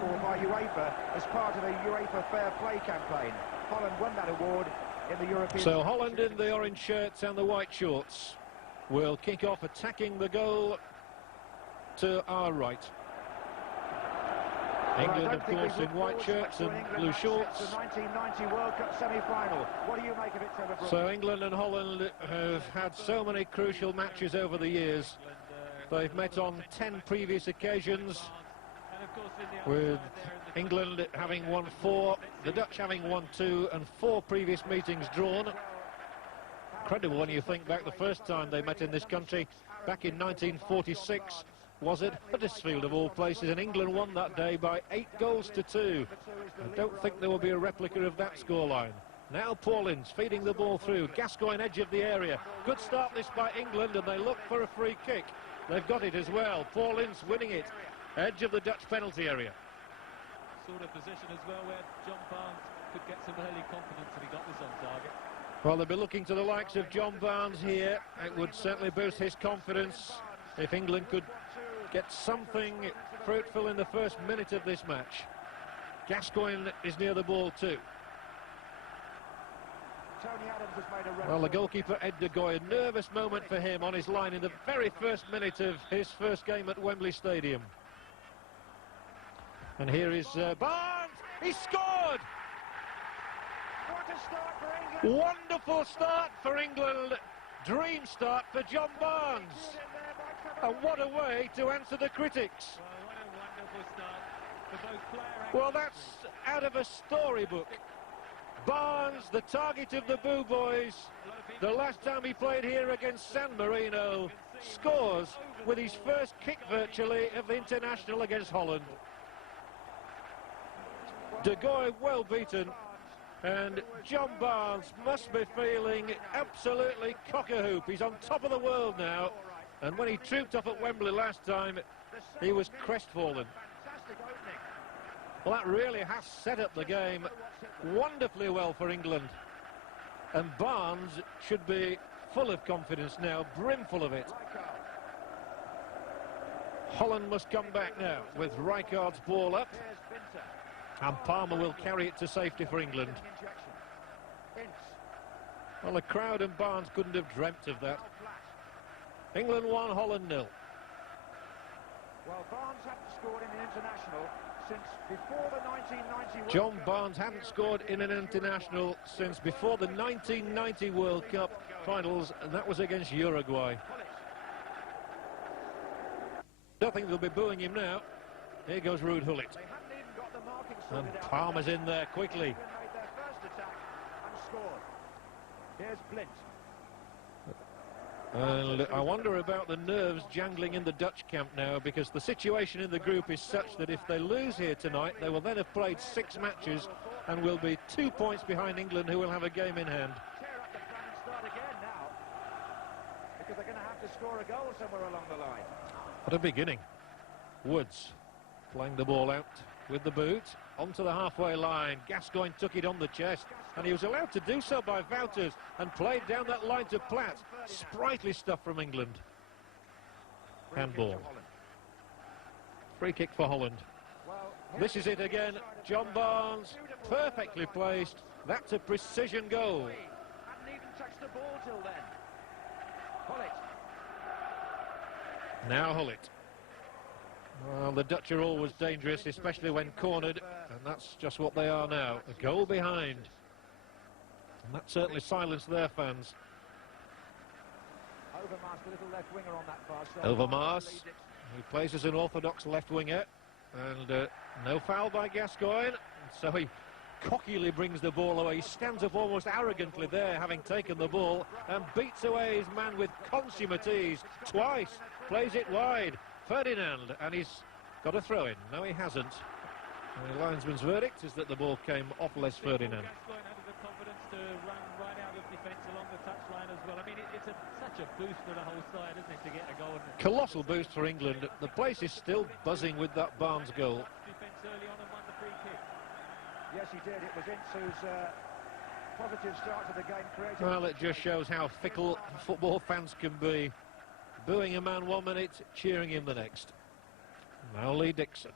for by UEFA as part of the UEFA Fair Play campaign. Holland won that award in the European... So Holland in the orange shirts and the white shorts will kick off attacking the goal to our right. England, of course, in white shirts and blue shorts. The 1990 World Cup semi-final. What do you make of it, Trevor Brooks? So England and Holland have had so many crucial matches over the years. They've met on 10 previous occasions, with England having won 4, the Dutch having won 2, and 4 previous meetings drawn. Incredible when you think back the first time they met in this country, back in 1946. Was at Huddersfield of all places, and England won that day by 8 goals to 2. I don't think there will be a replica of that scoreline. Now Paulins feeding the ball through. Gascoigne edge of the area. Good start this by England, and they look for a free kick. They've got it as well. Paulins winning it. Edge of the Dutch penalty area. Sort of position as well where John Barnes could get some early confidence if he got this on target. Well, they'll be looking to the likes of John Barnes here. It would certainly boost his confidence if England could get something fruitful in the first minute of this match. Gascoigne is near the ball too. Well, the goalkeeper Ed de Goey, a nervous moment for him on his line in the very first minute of his first game at Wembley Stadium. And here is Barnes. He scored! What a start for England! Wonderful start for England. Dream start for John Barnes. And what a way to answer the critics. Well, what a wonderful start for both player and... Well, that's out of a storybook. Barnes, the target of the Boo Boys, the last time he played here against San Marino, scores with his first kick virtually of the international against Holland. De Goey well beaten, and John Barnes must be feeling absolutely cock-a-hoop. He's on top of the world now, and when he trooped up at Wembley last time, he was crestfallen. Well, that really has set up the game wonderfully well for England. And Barnes should be full of confidence now, brimful of it. Holland must come back now with Rijkaard's ball up. And Palmer will carry it to safety for England. Well, the crowd and Barnes couldn't have dreamt of that. England 1, Holland 0. Well, Barnes hadn't scored in an international since before the 1990 World John Cup. Barnes hadn't scored in an international since before the 1990 World Cup finals, and that was against Uruguay. I think they'll be booing him now. Here goes Ruud Gullit. And Palmer's in there quickly. Made their first attack and scored. Here's Blint. And I wonder about the nerves jangling in the Dutch camp now, because the situation in the group is such that if they lose here tonight, they will then have played 6 matches and will be 2 points behind England, who will have a game in hand. Tear up the plan and start again now, because they're going to have to score a goal somewhere along the line. What a beginning. Woods playing the ball out with the boot onto the halfway line. Gascoigne took it on the chest, and he was allowed to do so by Wouters, and played down that line to Platt. Sprightly stuff from England. Handball. Free kick for Holland. This is it again. John Barnes, perfectly placed. That's a precision goal. Hadn't even touched the ball till then. Gullit. Now Gullit. Well, the Dutch are always dangerous, especially when cornered, and that's just what they are now. A goal behind. And that certainly silenced their fans. Overmars, the little left winger on that far side. Overmars, who plays as an orthodox left winger, and no foul by Gascoigne, so he cockily brings the ball away. He stands up almost arrogantly there, having taken the ball, and beats away his man with consummate ease. Twice, plays it wide. Ferdinand, and he's got a throw in. No, he hasn't. And the linesman's verdict is that the ball came off Les Ferdinand. Gascoigne had the confidence to run right out of defence along the touchline as well. I mean, it's such a boost for the whole side, isn't it, to get a goal? Colossal boost for England. The place is still buzzing with that Barnes goal. Defence early on and won the free kick. Yes, he did. It was Insu's positive start to the game. Well, it just shows how fickle football fans can be. Booing a man 1 minute, cheering him the next. Now Lee Dixon.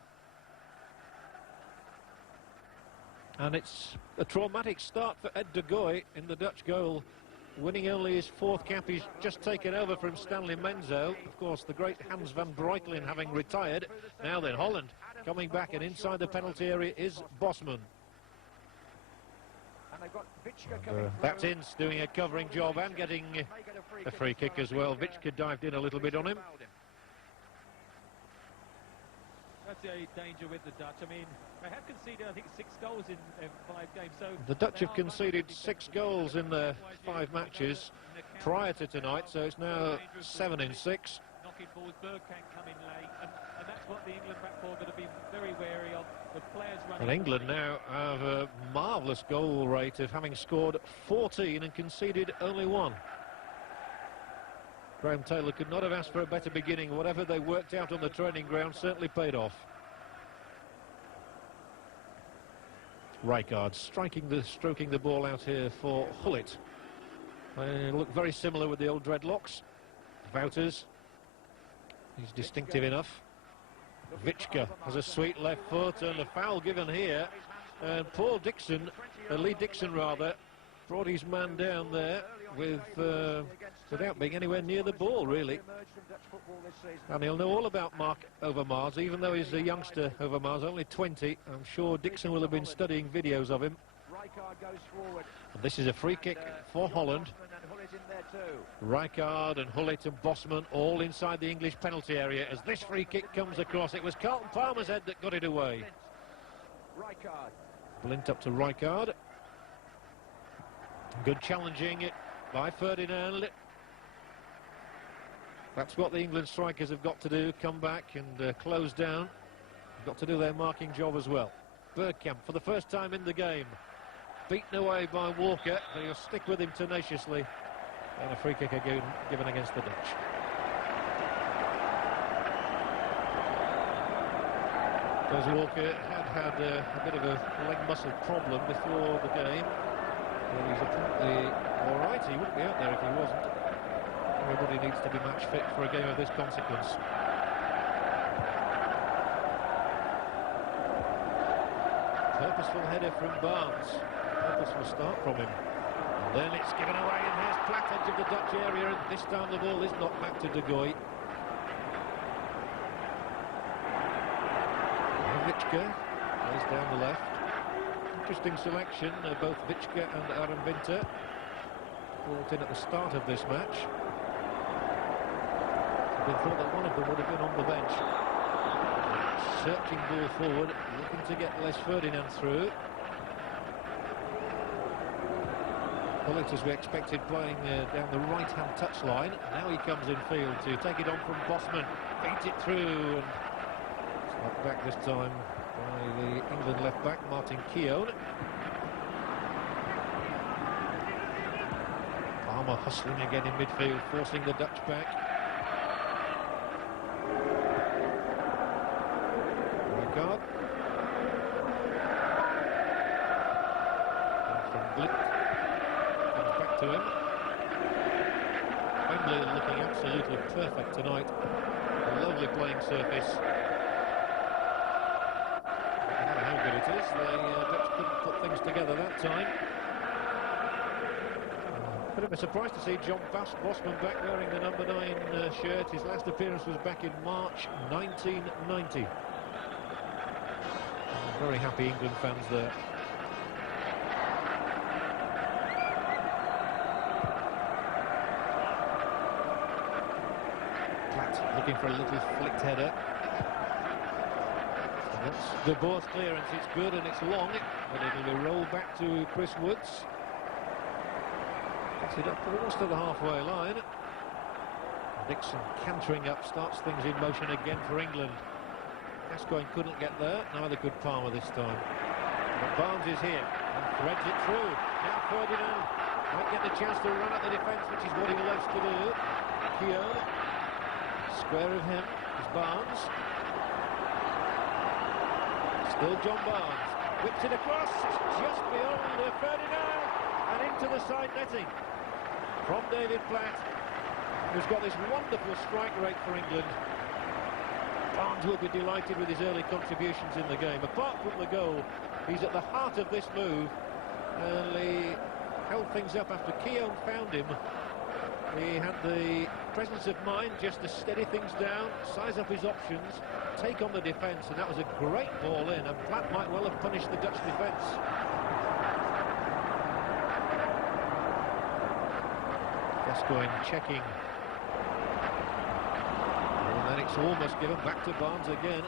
And it's a traumatic start for Ed de Goey in the Dutch goal, winning only his 4th cap. He's just taken over from Stanley Menzo. Of course, the great Hans van Breukelen having retired. Now then, Holland coming back, and inside the penalty area is Bosman. That's Ince doing a covering job and getting a free kick as well. Vichka dived in a little bit on him. That's the only danger with the Dutch. I mean, they have conceded, I think, 6 goals in 5 games. So the Dutch have conceded 6 goals in their 5 matches prior to tonight, so it's now 7 in 6. Knocking balls, Berg can come in late, and that's what the England back four are going to be very wary of. The players running. And England now have a marvellous goal rate of having scored 14 and conceded only 1. Graham Taylor could not have asked for a better beginning. Whatever they worked out on the training ground certainly paid off. Rijkaard stroking the ball out here for Gullit. They look very similar with the old dreadlocks. Wouters, he's distinctive enough. Vichka has a sweet left foot, and a foul given here. And Paul Dixon, Lee Dixon rather, brought his man down there without being anywhere near the ball, really. And he'll know all about Mark Overmars, even though he's a youngster, Overmars, only 20. I'm sure Dixon will have been studying videos of him. And this is a free kick for Holland. Rijkaard and Gullit and Bosman all inside the English penalty area as this free kick comes across. It was Carlton Palmer's head that got it away. Blint up to Rijkaard. Good challenging by Ferdinand. That's what the England strikers have got to do, come back and close down. Got to do their marking job as well. Bergkamp for the first time in the game. Beaten away by Walker, but he'll stick with him tenaciously. And a free kick again given against the Dutch. Because Walker had a bit of a leg muscle problem before the game. Well, he's apparently all right. He wouldn't be out there if he wasn't. Everybody needs to be match fit for a game of this consequence. Purposeful header from Barnes. Purposeful start from him. And then it's given away, and here's Platt edge of the Dutch area, and this time the ball is knocked back to de Goey. Vichka plays down the left. Interesting selection, both Vichka and Aram Winter brought in at the start of this match. It's been thought that one of them would have been on the bench. Searching ball forward, looking to get Les Ferdinand through. Gullit, as we expected, playing down the right-hand touchline. Now he comes in field to take it on from Bosman. Feeds it through, and it's knocked back this time by the England left-back, Martin Keown. Palmer hustling again in midfield, forcing the Dutch back. Rijkaard. And from Blind. Comes back to him. Wembley looking absolutely perfect tonight. A lovely playing surface. I don't know how good it is. The Dutch couldn't put things together that time. Bit of a surprise to see John Bosman back wearing the number 9 shirt. His last appearance was back in March 1990. Very happy England fans there. Platt looking for a little flicked header. And that's De Boer's clearance. It's good and it's long, but it'll be rolled back to Chris Woods. Gets it up almost to the halfway line. Dixon cantering up, starts things in motion again for England. Gascoigne couldn't get there, neither could Palmer this time. But Barnes is here and threads it through. Now Ferdinand might get the chance to run at the defence, which is what he loves to do. Keown, square of him is Barnes. Still John Barnes, whips it across, it's just beyond Ferdinand and into the side netting from David Platt, who's got this wonderful strike rate for England. Barnes will be delighted with his early contributions in the game. Apart from the goal, he's at the heart of this move, and he held things up after Keown found him. He had the presence of mind just to steady things down, size up his options, take on the defence, and that was a great ball in, and Platt might well have punished the Dutch defence. Gascoigne checking. And then it's almost given back to Barnes again.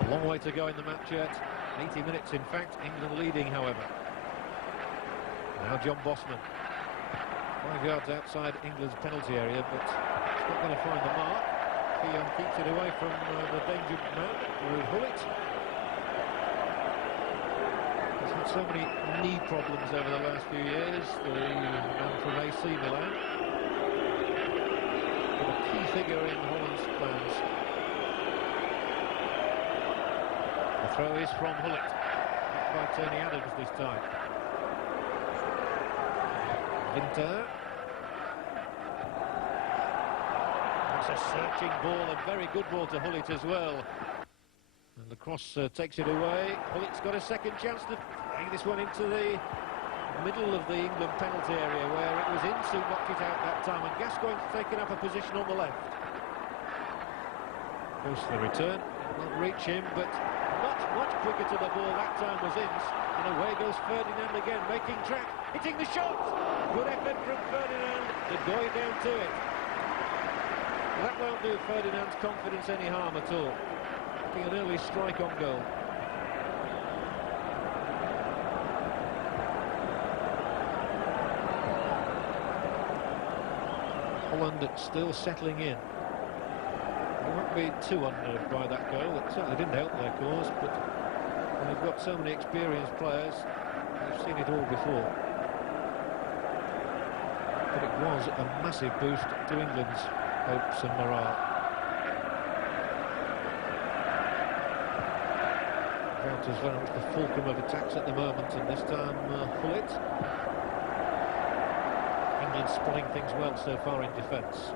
A long way to go in the match yet. 80 minutes, in fact. England leading, however. Now John Bosman. 5 yards outside England's penalty area, but it's not going to find the mark. Keown keeps it away from the danger man, Hullet. He's had so many knee problems over the last few years, the man from AC Milan. But a key figure in Holland's plans. The throw is from Hullet, not by Tony Adams this time. Winter. It's a searching ball, a very good ball to Hullet as well. And the cross takes it away. Hullet's got a second chance to bring this one into the middle of the England penalty area, where it was Ince who knocked it out that time, and Gascoigne's taken up a position on the left. Goes for the return, won't reach him, but much quicker to the ball that time was Ince, and away goes Ferdinand again, making track, hitting the shot. Good effort from Ferdinand, to going down to it. That won't do Ferdinand's confidence any harm at all. Getting an early strike on goal. Holland still settling in. They won't be too unnerved by that goal. It certainly didn't help their cause, but when they've got so many experienced players, they've seen it all before. But it was a massive boost to England's hopes and morale. Wouters very much the fulcrum of attacks at the moment, and this time Hullet. England spotting things well so far in defence.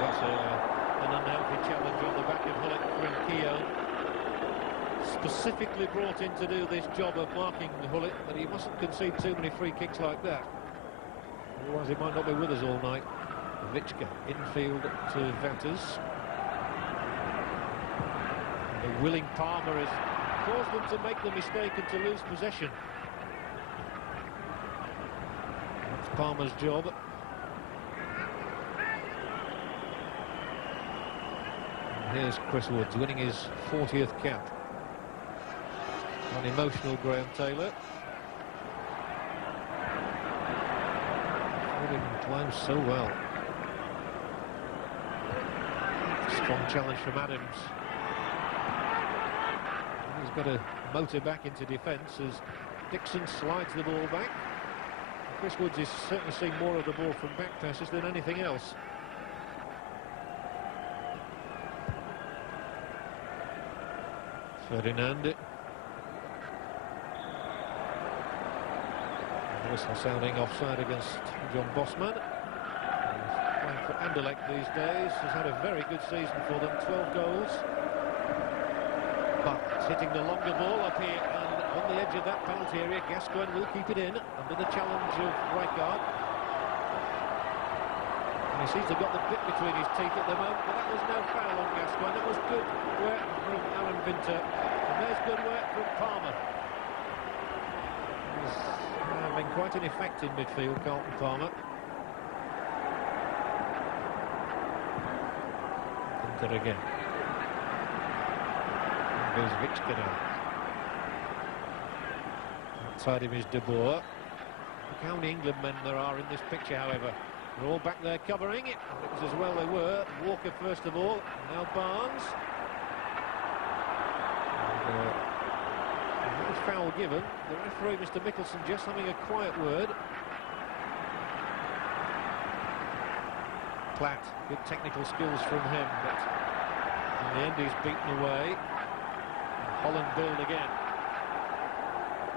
That's an unhealthy challenge on the back of Hullet from Keown. Specifically brought in to do this job of marking Hullet, but he mustn't concede too many free kicks like that. Otherwise he might not be with us all night. Vichka infield to Wouters. The willing Palmer has caused them to make the mistake and to lose possession. That's Palmer's job. And here's Chris Woods winning his 40th cap. An emotional Graham Taylor. Holding close so well. Strong challenge from Adams. And he's got to motor back into defence as Dixon slides the ball back. And Chris Woods is certainly seeing more of the ball from back passes than anything else. Ferdinand. Whistle sounding offside against John Bosman. He's playing for Anderlecht these days. Has had a very good season for them, 12 goals. But hitting the longer ball up here, and on the edge of that penalty area, Gascoigne will keep it in under the challenge of Rijkaard. And he seems to have got the bit between his teeth at the moment, but that was no foul on Gascoigne. That was good work from Alan Winter, and there's good work from Palmer. He's having quite an effect in midfield, Carlton Palmer. Winter again. And goes Vichka now. Outside him is De Boer. Look how many England men there are in this picture, however. They're all back there covering it. It was as well they were. Walker first of all, now Barnes. And no foul given. The referee, Mr. Mickelson, just having a quiet word. Platt, good technical skills from him, but in the end he's beaten away. Holland build again.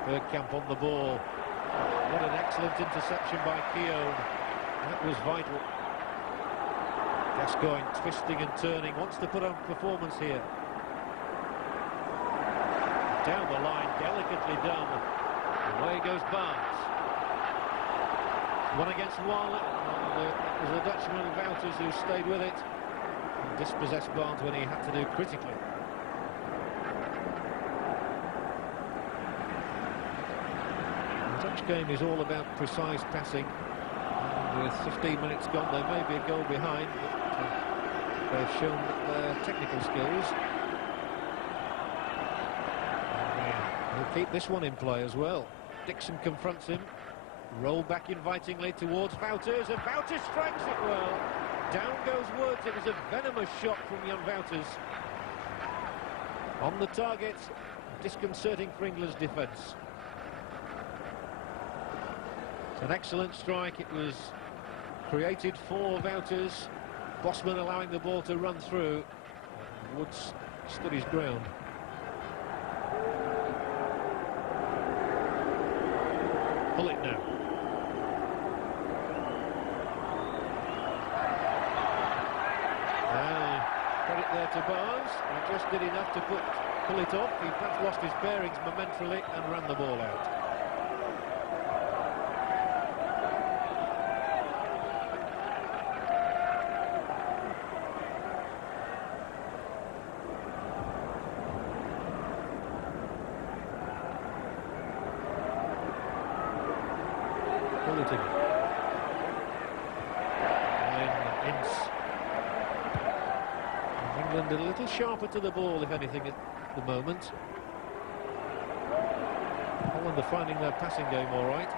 Bergkamp on the ball. What an excellent interception by Keown. That was vital. Gascoigne twisting and turning, wants to put on performance here. Down the line, delicately done. Away goes Barnes. One against one. It was the Dutchman Wouters who stayed with it and dispossessed Barnes when he had to do critically. The Dutch game is all about precise passing. And with 15 minutes gone, they may be a goal behind, but they've shown their technical skills. He'll keep this one in play as well. Dixon confronts him. Roll back invitingly towards Wouters, and Wouters strikes it well. Down goes Woods. It was a venomous shot from young Wouters. On the target, disconcerting for England's defence. It's an excellent strike. It was created for Wouters. Bosman allowing the ball to run through. Woods stood his ground. Pull it now. Credit there to Barnes. He just did enough to pull it off. He perhaps lost his bearings momentarily and ran the ball out. England a little sharper to the ball, if anything, at the moment. Holland are finding their passing game all right.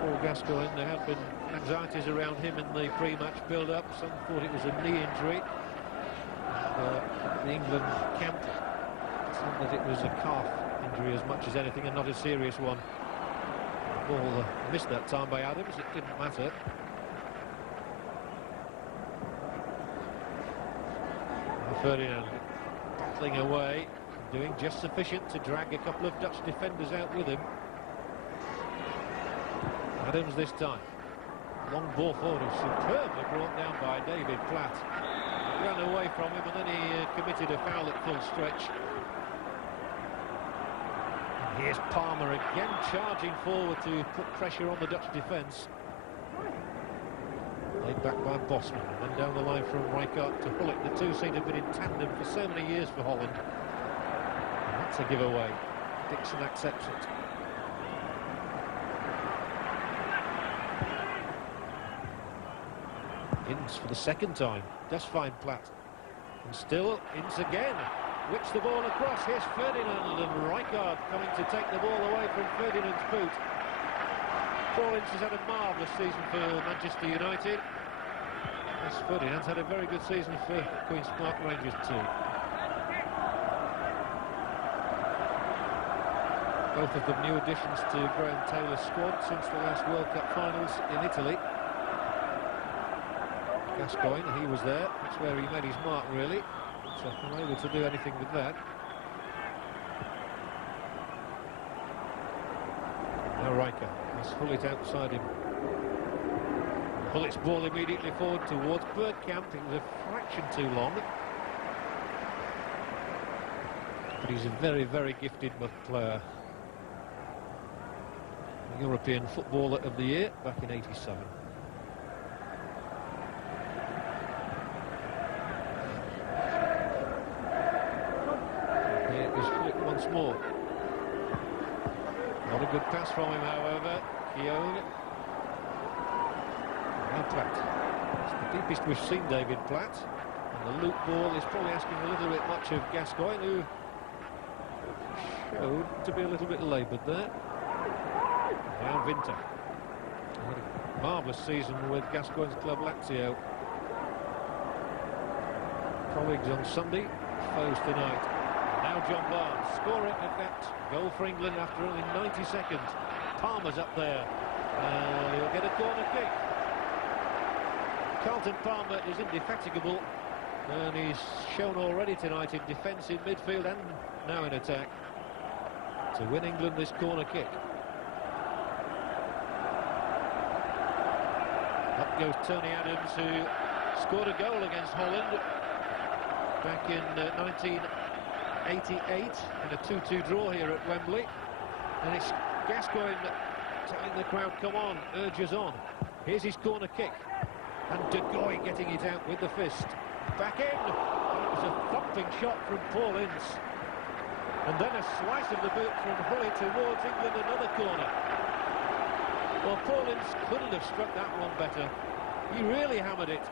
Paul Gascoigne, there had been anxieties around him in the pre-match build-up. Some thought it was a knee injury. The England camp said that it was a calf injury as much as anything, and not a serious one. The ball missed that time by Adams. It didn't matter. Ferdinand battling away, doing just sufficient to drag a couple of Dutch defenders out with him. Adams this time. Long ball forward, superbly brought down by David Platt. Ran away from him, and then he committed a foul at full stretch. And here's Palmer again charging forward to put pressure on the Dutch defence. Laid back by Bosman, and then down the line from Rijkaard to Hullet. The two seem to have been in tandem for so many years for Holland. And that's a giveaway. Dixon accepts it. Ince for the second time. Does find Platt. And still Ince again. Whips the ball across. Here's Ferdinand, and Rijkaard coming to take the ball away from Ferdinand's boot. Paul Ince has had a marvellous season for Manchester United. Yes, Ferdinand's had a very good season for Queen's Park Rangers too. Both of them new additions to Graham Taylor's squad since the last World Cup finals in Italy. Gascoigne, he was there. That's where he made his mark, really. So unable to do anything with that. Now Riker has Hullet outside him. Hullet's ball immediately forward towards Bergkamp. It was a fraction too long. But he's a very, very gifted player. European Footballer of the Year back in '87. Here is Hullet once more. Not a good pass from him, however. Keown. Now Platt. It's the deepest we've seen David Platt. And the loop ball is probably asking a little bit much of Gascoigne, who showed to be a little bit laboured there. Now Winter. Had a marvellous season with Gascoigne's club Lazio. Colleagues on Sunday, foes tonight. Now John Barnes scoring at that goal for England after only 90 seconds. Palmer's up there. He'll get a corner kick. Carlton Palmer is indefatigable, and he's shown already tonight in defence, in midfield and now in attack, to win England this corner kick. Up goes Tony Adams, who scored a goal against Holland back in 1988 in a 2-2 draw here at Wembley. And it's Gascoigne telling the crowd, come on, urges on. Here's his corner kick. And De Goey getting it out with the fist. Back in. It was a thumping shot from Paul Ince. And then a slice of the boot from Hully towards England, another corner. Well, Paul Ince couldn't have struck that one better. He really hammered it.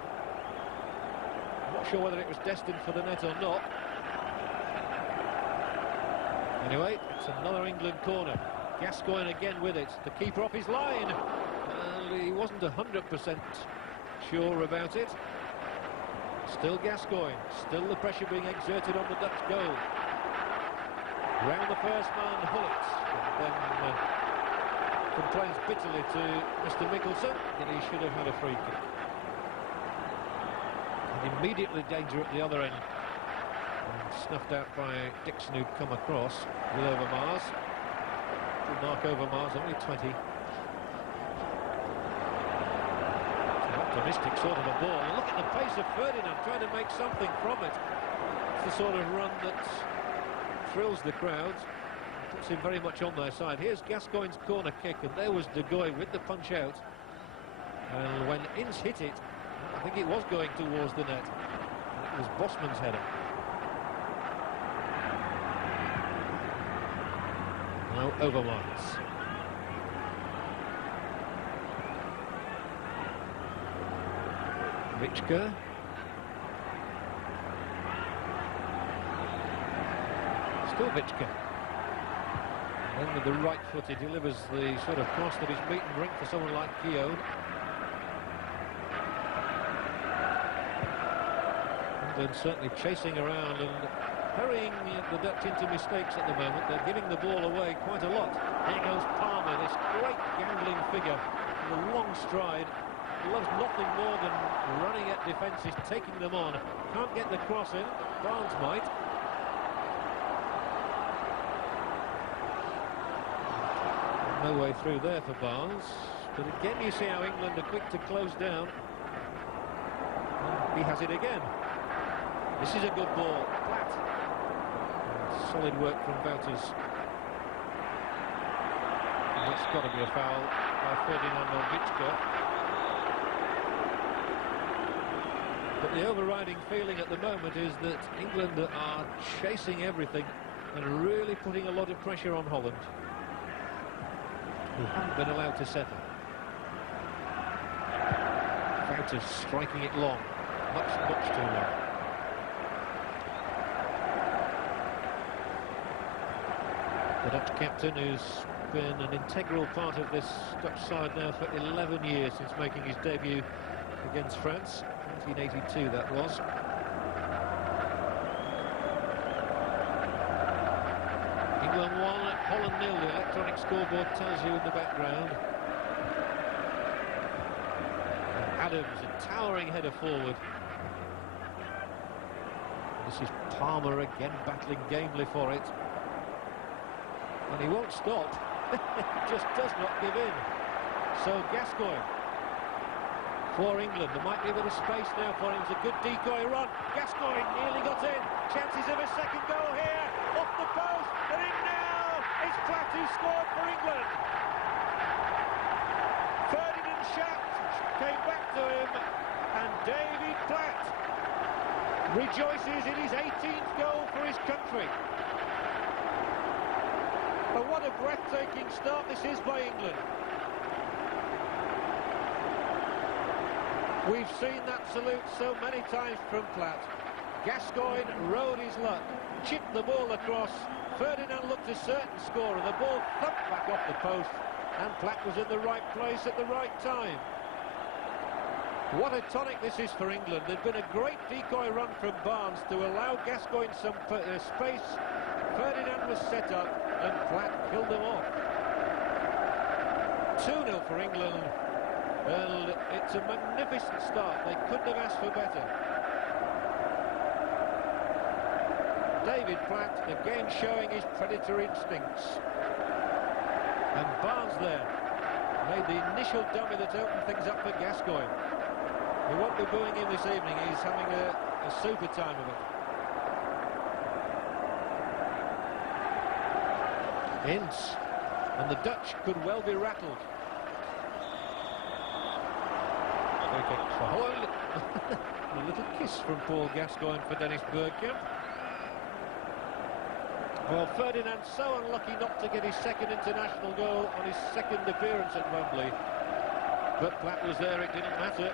I'm not sure whether it was destined for the net or not. Anyway, it's another England corner. Gascoigne again with it. The keeper off his line. And he wasn't 100% sure about it. Still Gascoigne. Still the pressure being exerted on the Dutch goal. Round the first man, Hullet. And then complains bitterly to Mr. Mickelson that he should have had a free kick. And immediately danger at the other end. And snuffed out by Dixon, who'd come across with Overmars. Mark Overmars, only 20. It's an optimistic sort of a ball. And look at the pace of Ferdinand, trying to make something from it. It's the sort of run that thrills the crowds, puts him very much on their side. Here's Gascoigne's corner kick, and there was De Goey with the punch out. And when Ince hit it, I think it was going towards the net. And it was Bosman's header. Now Overmars. Richke. Still Richke. And then with the right foot he delivers the sort of cross that is meet and drink for someone like Keown. England certainly chasing around and hurrying the Dutch into mistakes at the moment. They're giving the ball away quite a lot. Here goes Palmer, this great gambling figure with a long stride. He loves nothing more than running at defences, taking them on. Can't get the cross in. Barnes might. No way through there for Barnes. But again, you see how England are quick to close down. He has it again. This is a good ball. Platt. Solid work from Wouters. That's got to be a foul by Ferdinand on Richke. But the overriding feeling at the moment is that England are chasing everything and really putting a lot of pressure on Holland, who haven't been allowed to settle. Wouters striking it long. Much too long. The Dutch captain, who's been an integral part of this Dutch side now for 11 years since making his debut against France, 1982 that was. England 1, Holland 0, the electronic scoreboard tells you in the background. And Adams, a towering header forward. This is Palmer again battling gamely for it. And he won't stop. He just does not give in. So Gascoigne for England. There might be a bit of space now for him. It's a good decoy run. Gascoigne nearly got in. Chances of a second goal here. Off the post. And in now. It's Platt who scored for England. Ferdinand Schacht came back to him. And David Platt rejoices in his 18th goal for his country. But what a breathtaking start this is by England. We've seen that salute so many times from Platt. Gascoigne rode his luck, chipped the ball across. Ferdinand looked a certain scorer. The ball thumped back off the post, and Platt was in the right place at the right time. What a tonic this is for England. There'd been a great decoy run from Barnes to allow Gascoigne some space. Ferdinand was set up, and Platt killed them off. 2-0 for England. Well, it's a magnificent start. They couldn't have asked for better. David Platt again showing his predatory instincts. And Barnes there made the initial dummy that opened things up for Gascoigne. He won't be booing him this evening. He's having a super time of it. Ince. And the Dutch could well be rattled. Okay, for Holland. A little kiss from Paul Gascoigne for Dennis Bergkamp. Well, Ferdinand so unlucky not to get his second international goal on his second appearance at Wembley. But Platt was there, it didn't matter.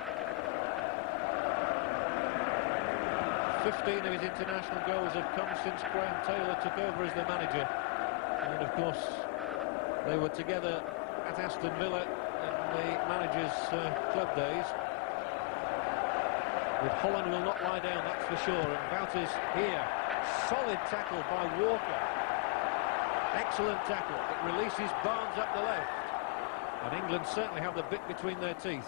15 of his international goals have come since Graham Taylor took over as the manager. And of course, they were together at Aston Villa in the manager's club days. But Holland will not lie down, that's for sure. And Wouters here. Solid tackle by Walker. Excellent tackle. It releases Barnes up the left. And England certainly have the bit between their teeth.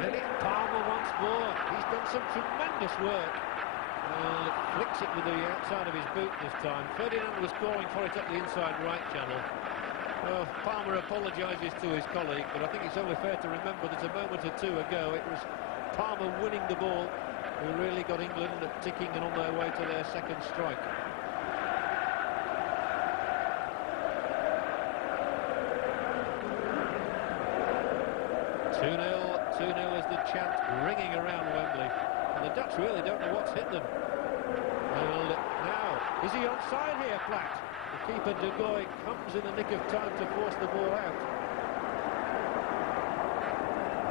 And it's Palmer once more. He's done some tremendous work. Flicks it with the outside of his boot this time. Ferdinand was calling for it up the inside right channel. Well, Palmer apologises to his colleague, but I think it's only fair to remember that a moment or two ago it was Palmer winning the ball who really got England ticking and on their way to their second strike. Two 2-0 as the chant ringing around Wembley. And the Dutch really don't know what's hit them. Well, now, is he onside here, Platt? The keeper, De Goey, comes in the nick of time to force the ball out.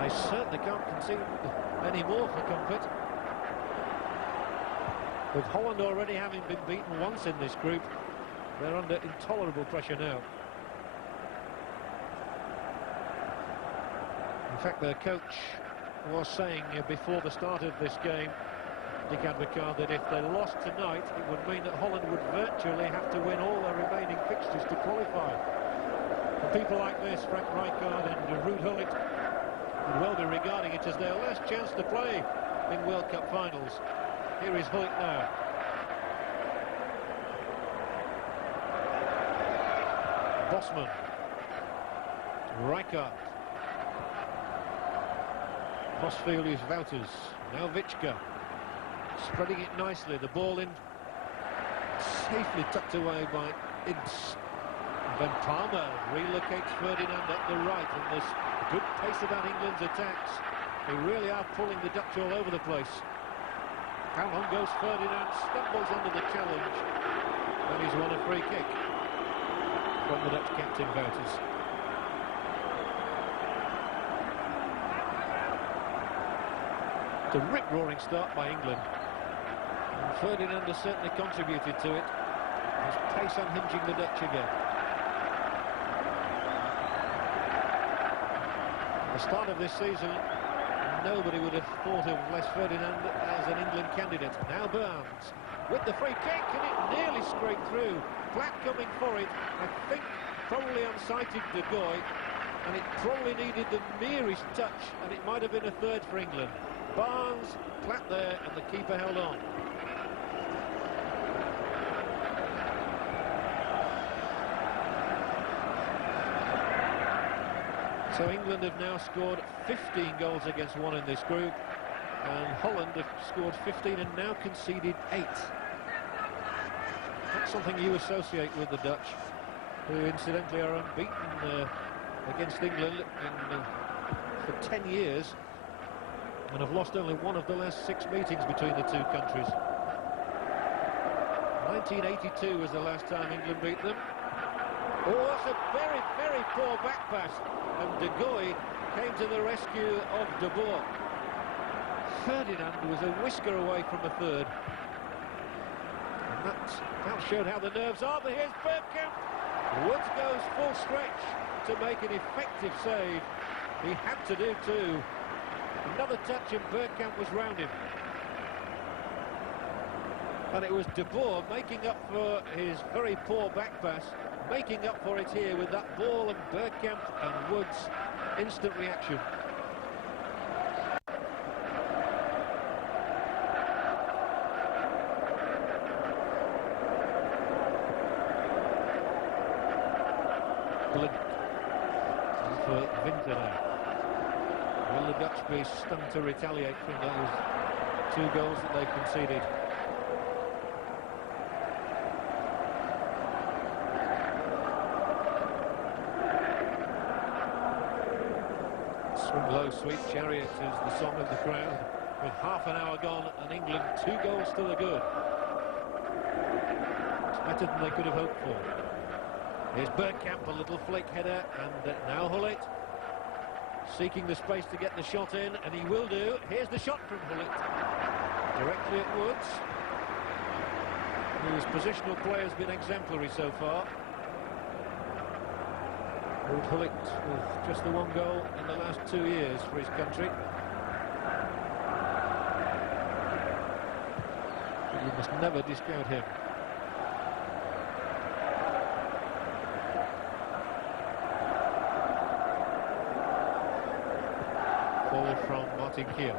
They certainly can't concede any more for comfort. With Holland already having been beaten once in this group, they're under intolerable pressure now. In fact, their coach was saying before the start of this game, Dick Advocaat, that if they lost tonight, it would mean that Holland would virtually have to win all their remaining fixtures to qualify. For people like this, Frank Rijkaard and Ruud Gullit would well be regarding it as their last chance to play in World Cup finals. Here is Gullit now. Bosman. Rijkaard. Crossfield is Wouters. Now Vichka. Spreading it nicely. The ball in. Safely tucked away by Ince. And then Palmer relocates Ferdinand up the right. And there's a good pace about England's attacks. They really are pulling the Dutch all over the place. How long goes Ferdinand? Stumbles under the challenge. And he's won a free kick from the Dutch captain Wouters. A rip-roaring start by England. And Ferdinand has certainly contributed to it. His pace unhinging the Dutch again. At the start of this season, nobody would have thought of Les Ferdinand as an England candidate. Now Burns with the free kick, and it nearly scraped through. Platt coming for it. I think probably unsighted De Goey, and it probably needed the merest touch, and it might have been a third for England. Barnes, Platt there, and the keeper held on. So England have now scored 15 goals against 1 in this group, and Holland have scored 15 and now conceded 8. Not something you associate with the Dutch, who incidentally are unbeaten against England for 10 years. And have lost only one of the last 6 meetings between the two countries. 1982 was the last time England beat them. Oh, that's a very, very poor back pass. And De Goey came to the rescue of De Boer. Ferdinand was a whisker away from a third. And that showed how the nerves are. But here's Bergkamp. Woods goes full stretch to make an effective save. he had to do too. Another touch and Bergkamp was round him. And it was De Boer making up for his very poor back pass, making up for it here with that ball, and Bergkamp and Woods, instant reaction. Blink for Winter now. Will the Dutch be stunned to retaliate from those 2 goals that they've conceded? Swing low, sweet chariot is the song of the crowd. With half an hour gone and England 2 goals to the good. It's better than they could have hoped for. Here's Bergkamp, a little flake header, and now Hullet seeking the space to get the shot in, and he will do. Here's the shot from Hullet, directly at Woods, whose positional play has been exemplary so far. Old Hullet with just the 1 goal in the last 2 years for his country. But you must never discount him. Ball from Martin Keown.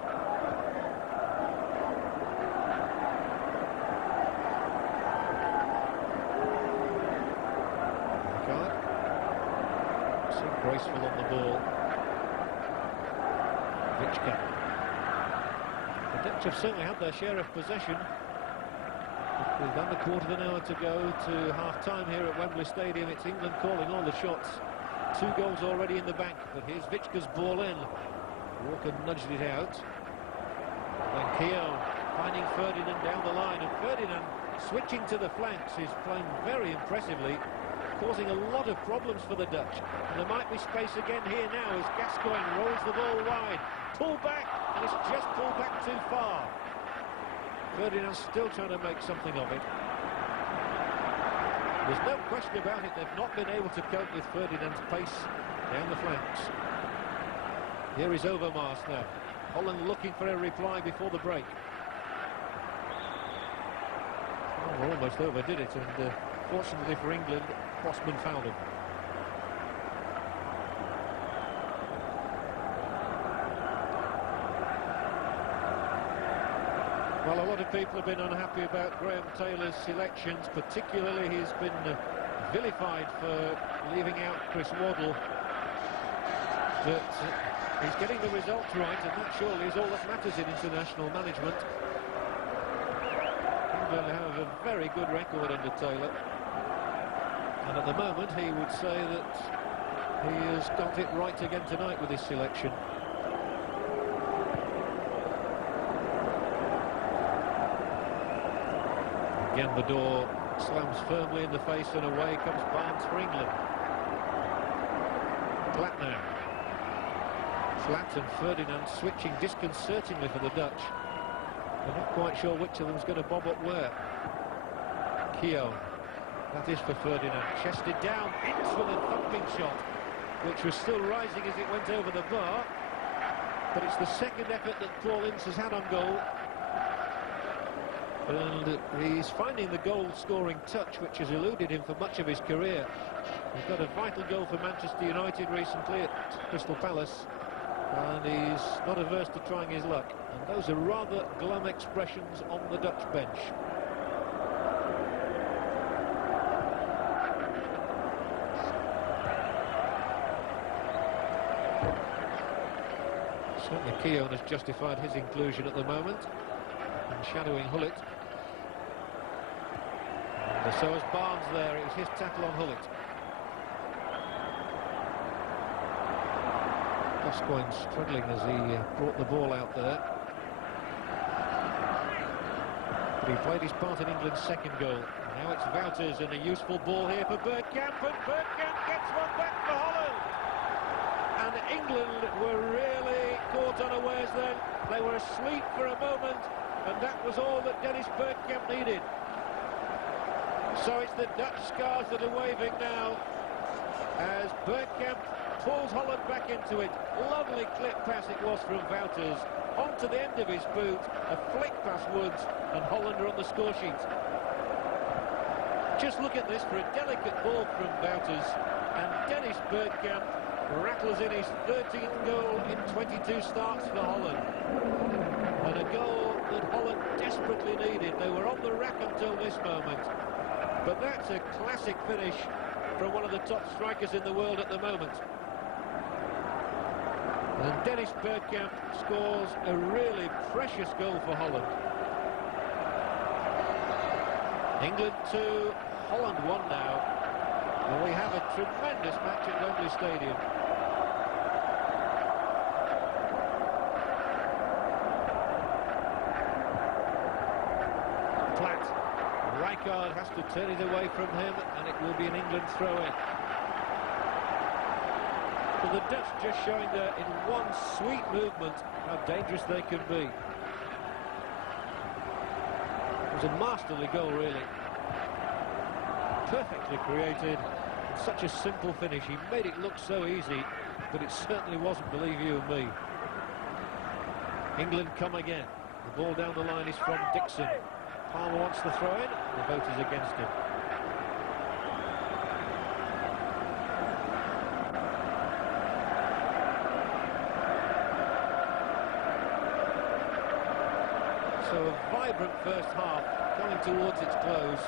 Graceful on the ball. Vichka. The Dutch have certainly had their share of possession. With under a quarter of an hour to go to half-time here at Wembley Stadium, it's England calling all the shots. 2 goals already in the bank, but here's Vichka's ball in. Walker nudged it out. Then Keown finding Ferdinand down the line, and Ferdinand switching to the flanks is playing very impressively, causing a lot of problems for the Dutch. And there might be space again here now as Gascoigne rolls the ball wide. Pull back, and it's just pulled back too far. Ferdinand's still trying to make something of it. There's no question about it, they've not been able to cope with Ferdinand's pace down the flanks. Here is Overmars now. Holland looking for a reply before the break. Oh, almost overdid it, and fortunately for England, Crossman fouled him. Well, a lot of people have been unhappy about Graham Taylor's selections, particularly he's been vilified for leaving out Chris Waddle. But he's getting the results right, and that surely is all that matters in international management. England have a very good record under Taylor. And at the moment, he would say that he has got it right again tonight with his selection. Again, the door slams firmly in the face, and away comes Barnes for England. Flat now. Flat and Ferdinand switching disconcertingly for the Dutch. They're not quite sure which of them is going to bob up where. Keown. That is for Ferdinand. Chested down, Ince with a thumping shot, which was still rising as it went over the bar. But it's the second effort that Paul Ince has had on goal. And he's finding the goal-scoring touch, which has eluded him for much of his career. He's got a vital goal for Manchester United recently at Crystal Palace, and he's not averse to trying his luck. And those are rather glum expressions on the Dutch bench. Certainly Keown has justified his inclusion at the moment, and shadowing Hullet. And so has Barnes there. It was his tackle on Hullet. Gascoigne struggling as he brought the ball out there. But he played his part in England's second goal. Now it's Wouters, and a useful ball here for Bergkamp, and Bergkamp gets one back for Holland. And England were really caught unawares then. They were asleep for a moment, and that was all that Dennis Bergkamp needed. So it's the Dutch scars that are waving now, as Bergkamp pulls Holland back into it. Lovely clip pass it was from Wouters. Onto the end of his boot, a flick past Woods, and Holland are on the score sheet. Just look at this for a delicate ball from Wouters, and Dennis Bergkamp rattles in his 13th goal in 22 starts for Holland. And a goal that Holland desperately needed. They were on the rack until this moment. But that's a classic finish from one of the top strikers in the world at the moment. And Dennis Bergkamp scores a really precious goal for Holland. England 2, Holland 1 now. And we have a tremendous match at Wembley Stadium. Platt. Rijkaard has to turn it away from him, and it will be an England throw-in. But the Dutch just showing there in one sweet movement how dangerous they can be. It was a masterly goal, really. Perfectly created. Such a simple finish. He made it look so easy, but it certainly wasn't, believe you and me. England come again. The ball down the line is from Dixon. Palmer wants the throw-in. The vote is against him. So a vibrant first half coming towards its close.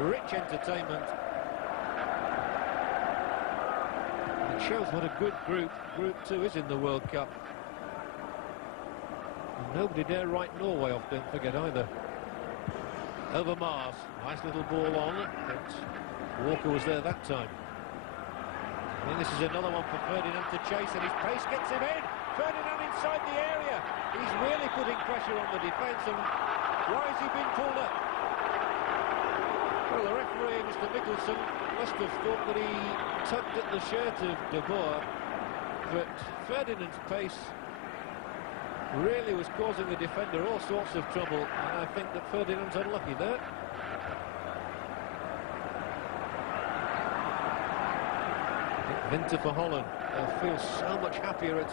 Rich entertainment. It shows what a good group Group 2 is in the World Cup. And nobody dare write Norway off, don't forget either. Over Mars, nice little ball on, but Walker was there that time. And this is another one for Ferdinand to chase, and his pace gets him in. Ferdinand inside the area. He's really putting pressure on the defence, and why has he been pulled up? Well, the referee, Mr. Mickelson, must have thought that he tugged at the shirt of De Boer, but Ferdinand's pace really was causing the defender all sorts of trouble, and I think that Ferdinand's unlucky there. Winter for Holland. They'll feel so much happier at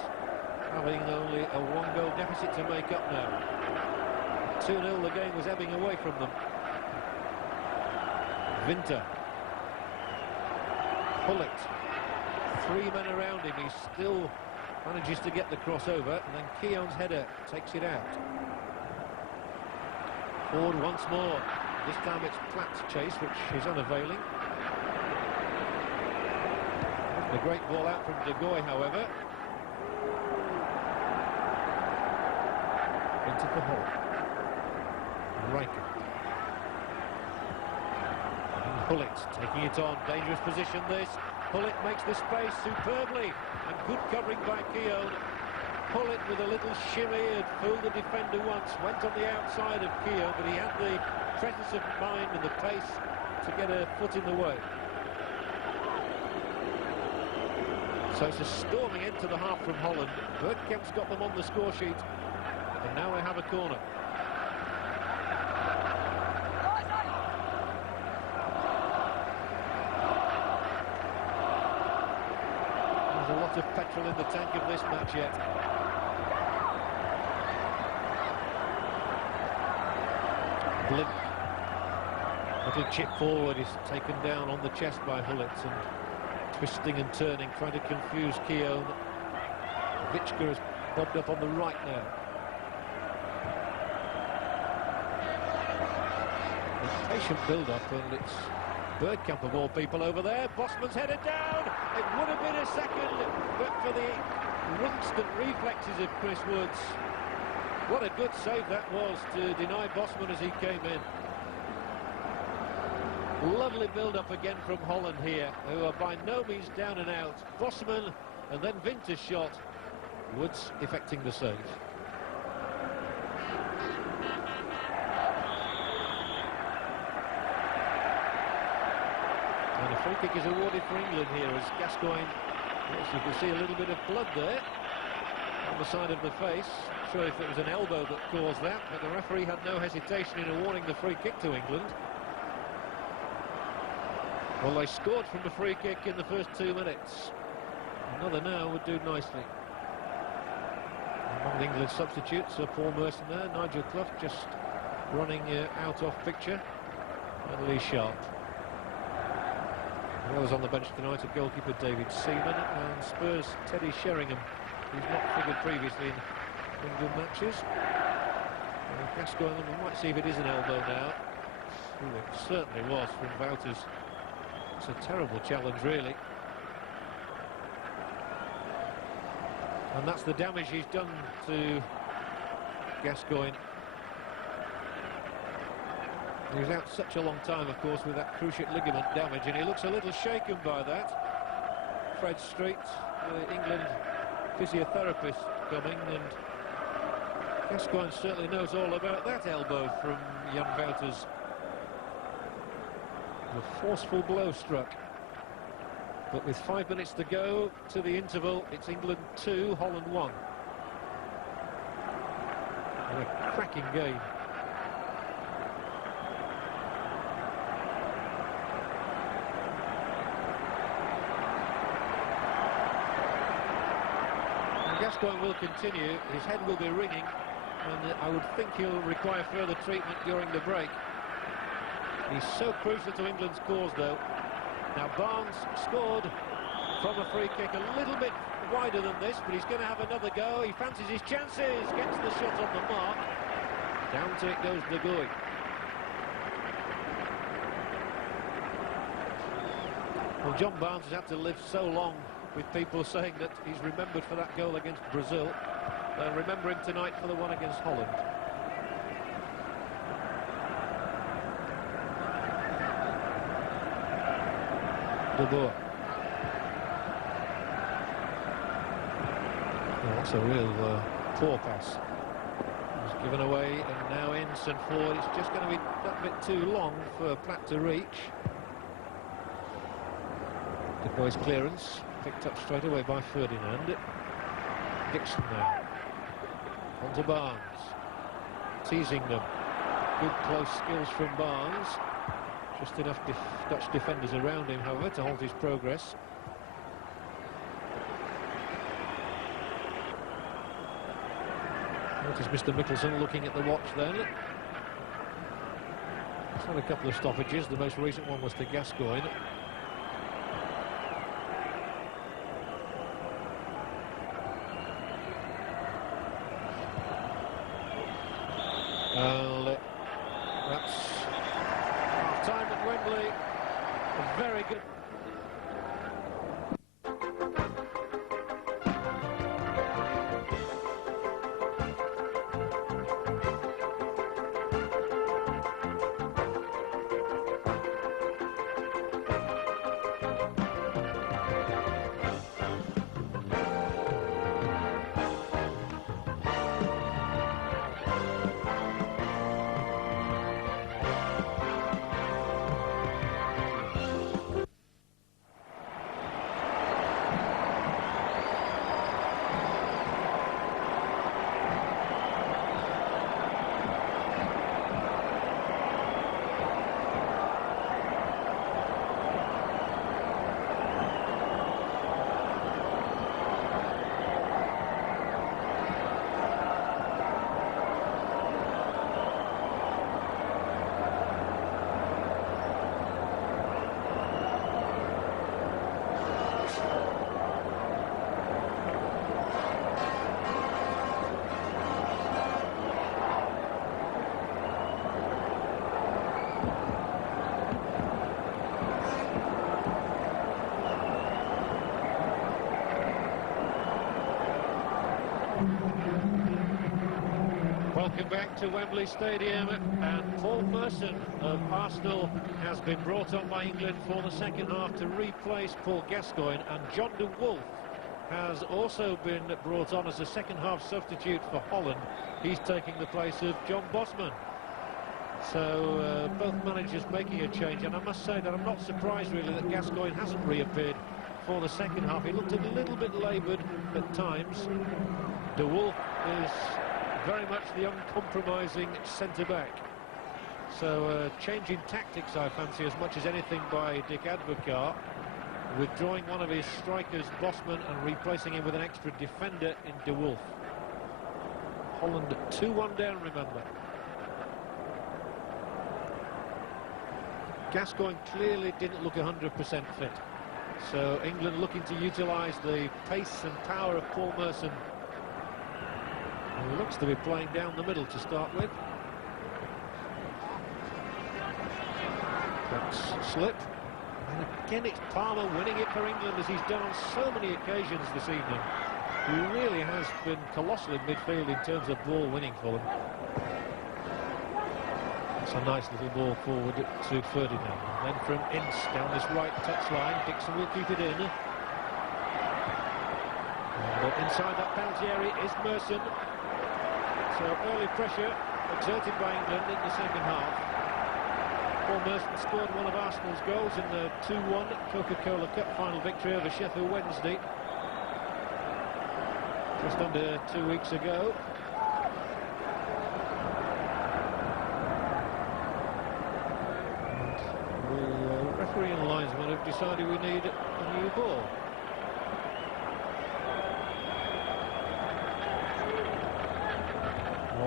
having only a one-goal deficit to make up now. 2-0, the game was ebbing away from them. Winter. Pullet. 3 men around him. He still manages to get the crossover, and then Keown's header takes it out. Forward once more. This time it's Platt's chase, which is unavailing. A great ball out from De Goey, however. Into the hole. Rijkaard. And Pullet taking it on. Dangerous position this. Pullet makes the space superbly. And good covering by Keown. Pullet with a little shimmy had fooled the defender once. Went on the outside of Keown, but he had the presence of mind and the pace to get a foot in the way. So it's a storming end to the half from Holland. Bergkamp's got them on the score sheet. And now they have a corner. There's a lot of petrol in the tank of this match yet. Blimp. Little chip forward is taken down on the chest by Hullet, and twisting and turning, trying to confuse Keown. Vichka has bobbed up on the right now. A patient build-up, and it's Bergkamp of all people over there. Bosman's headed down. It would have been a second, but for the instant reflexes of Chris Woods. What a good save that was to deny Bosman as he came in. Lovely build-up again from Holland here, who are by no means down and out. Bosman and then Winter's shot. Woods effecting the save. And a free kick is awarded for England here as Gascoigne, yes, you can see a little bit of blood there on the side of the face. Not sure if it was an elbow that caused that, but the referee had no hesitation in awarding the free kick to England. Well, they scored from the free kick in the first 2 minutes. Another now would do nicely. Among the England substitutes, Paul Merson there, Nigel Clough just running out of picture, and Lee Sharp. Well, was on the bench tonight a goalkeeper David Seaman, and Spurs Teddy Sheringham, who's not figured previously in England matches. Gascoigne, we might see if it is an elbow now. Ooh, it certainly was from Wouters. It's a terrible challenge, really. And that's the damage he's done to Gascoigne. He was out such a long time, of course, with that cruciate ligament damage, and he looks a little shaken by that. Fred Street, England physiotherapist, coming, and Gascoigne certainly knows all about that elbow from Jan Wouters. A forceful blow struck. But with 5 minutes to go to the interval, it's England 2, Holland 1. And a cracking game. And Gascoigne will continue, his head will be ringing, and I would think he'll require further treatment during the break. He's so crucial to England's cause, though. Now Barnes scored from a free kick a little bit wider than this, but he's going to have another go. He fancies his chances, gets the shot on the mark. Down to it goes Nagui. Well, John Barnes has had to live so long with people saying that he's remembered for that goal against Brazil. They'll remember him tonight for the one against Holland. De Boer. Well, that's a real poor pass. It was given away, and now Ensign forward. It's just going to be that bit too long for Platt to reach. De Boer's clearance picked up straight away by Ferdinand. Dixon now. On to Barnes. Teasing them. Good close skills from Barnes. Just enough Dutch defenders around him, however, to halt his progress. Notice Mr. Mickelson looking at the watch then. He's had a couple of stoppages. The most recent one was to Gascoigne. Well, that's half-time at Wembley. A very good... Welcome back to Wembley Stadium, and Paul Merson of Arsenal has been brought on by England for the second half to replace Paul Gascoigne, and John de Wolf has also been brought on as a second half substitute for Holland. He's taking the place of John Bosman. So both managers making a change, and I must say that I'm not surprised really that Gascoigne hasn't reappeared for the second half. He looked a little bit laboured at times. De Wolf is very much the uncompromising centre-back. So changing tactics, I fancy, as much as anything by Dick Advocaat. withdrawing one of his strikers, Bosman, and replacing him with an extra defender in De Wolf. Holland 2-1 down, remember. Gascoigne clearly didn't look 100% fit. So England looking to utilise the pace and power of Paul Merson. He looks to be playing down the middle to start with. That's slip. And again it's Palmer winning it for England, as he's done on so many occasions this evening. He really has been colossal in midfield in terms of ball winning for them. It's a nice little ball forward to Ferdinand. And then from Ince down this right touchline, Dixon will keep it in. But inside that penalty area is Merson. So early pressure exerted by England in the second half. Paul Merson scored one of Arsenal's goals in the 2-1 Coca-Cola Cup final victory over Sheffield Wednesday just under 2 weeks ago. Referee and linesman have decided we need a new ball.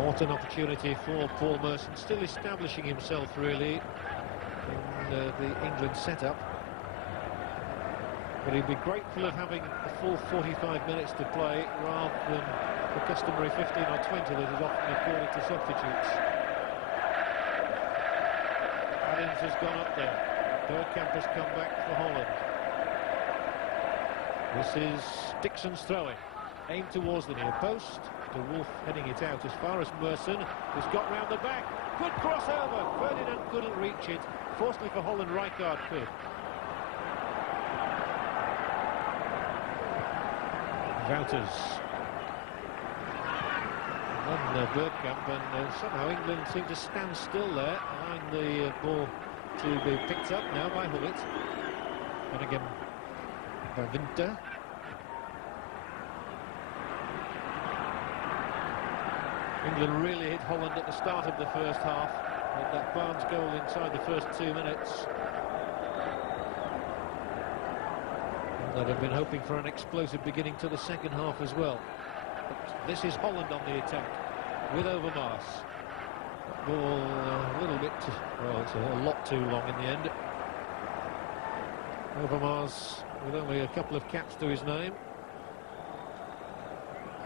What an opportunity for Paul Merson, still establishing himself really in the England setup. But he'd be grateful of having a full 45 minutes to play rather than the customary 15 or 20 that is often accorded to substitutes. Adams has gone up there. Bergkamp has come back for Holland. This is Dixon's throwing. Aimed towards the near post. De Wolf heading it out as far as Merson, who's got round the back. Good crossover. Ferdinand couldn't reach it. Fortunately for Holland, Rijkaard could. Wouters. And then Bergkamp, and somehow England seem to stand still there, allowing the ball to be picked up now by Hullett. And again by Winter. England really hit Holland at the start of the first half with that Barnes goal inside the first 2 minutes. And they'd have been hoping for an explosive beginning to the second half as well. But this is Holland on the attack with Overmars. Ball a little bit, well, it's a lot too long in the end. Overmars with only a couple of caps to his name.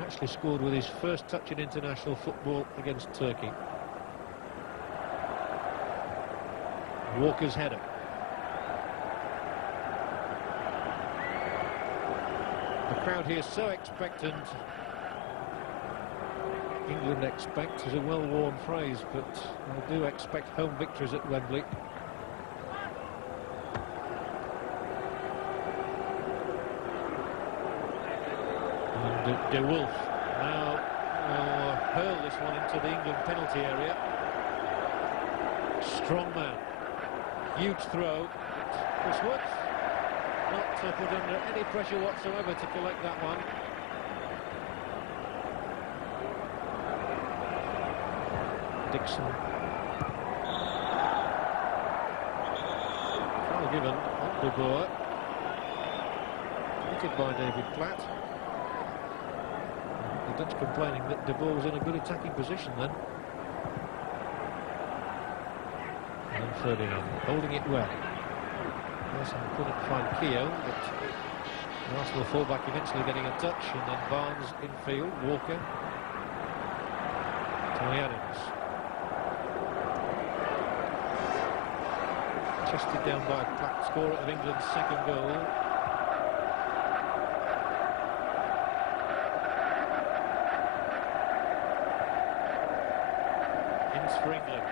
Actually scored with his first touch in international football against Turkey. Walker's header. The crowd here so expectant. England expect is a well-worn phrase, but I do expect home victories at Wembley. De Wolf now will hurl this one into the England penalty area. Strong man, huge throw. Chris Woods not put under any pressure whatsoever to collect that one. Dixon. Well given on De Boer. Committed by David Platt. The Dutch complaining that De Boer was in a good attacking position then. And then Ferdinand holding it well. Wilson couldn't find Keogh, but the Arsenal fullback eventually getting a touch, and then Barnes infield, Walker. Tony Adams. Chested down by Platt, scorer of England's second goal. For England,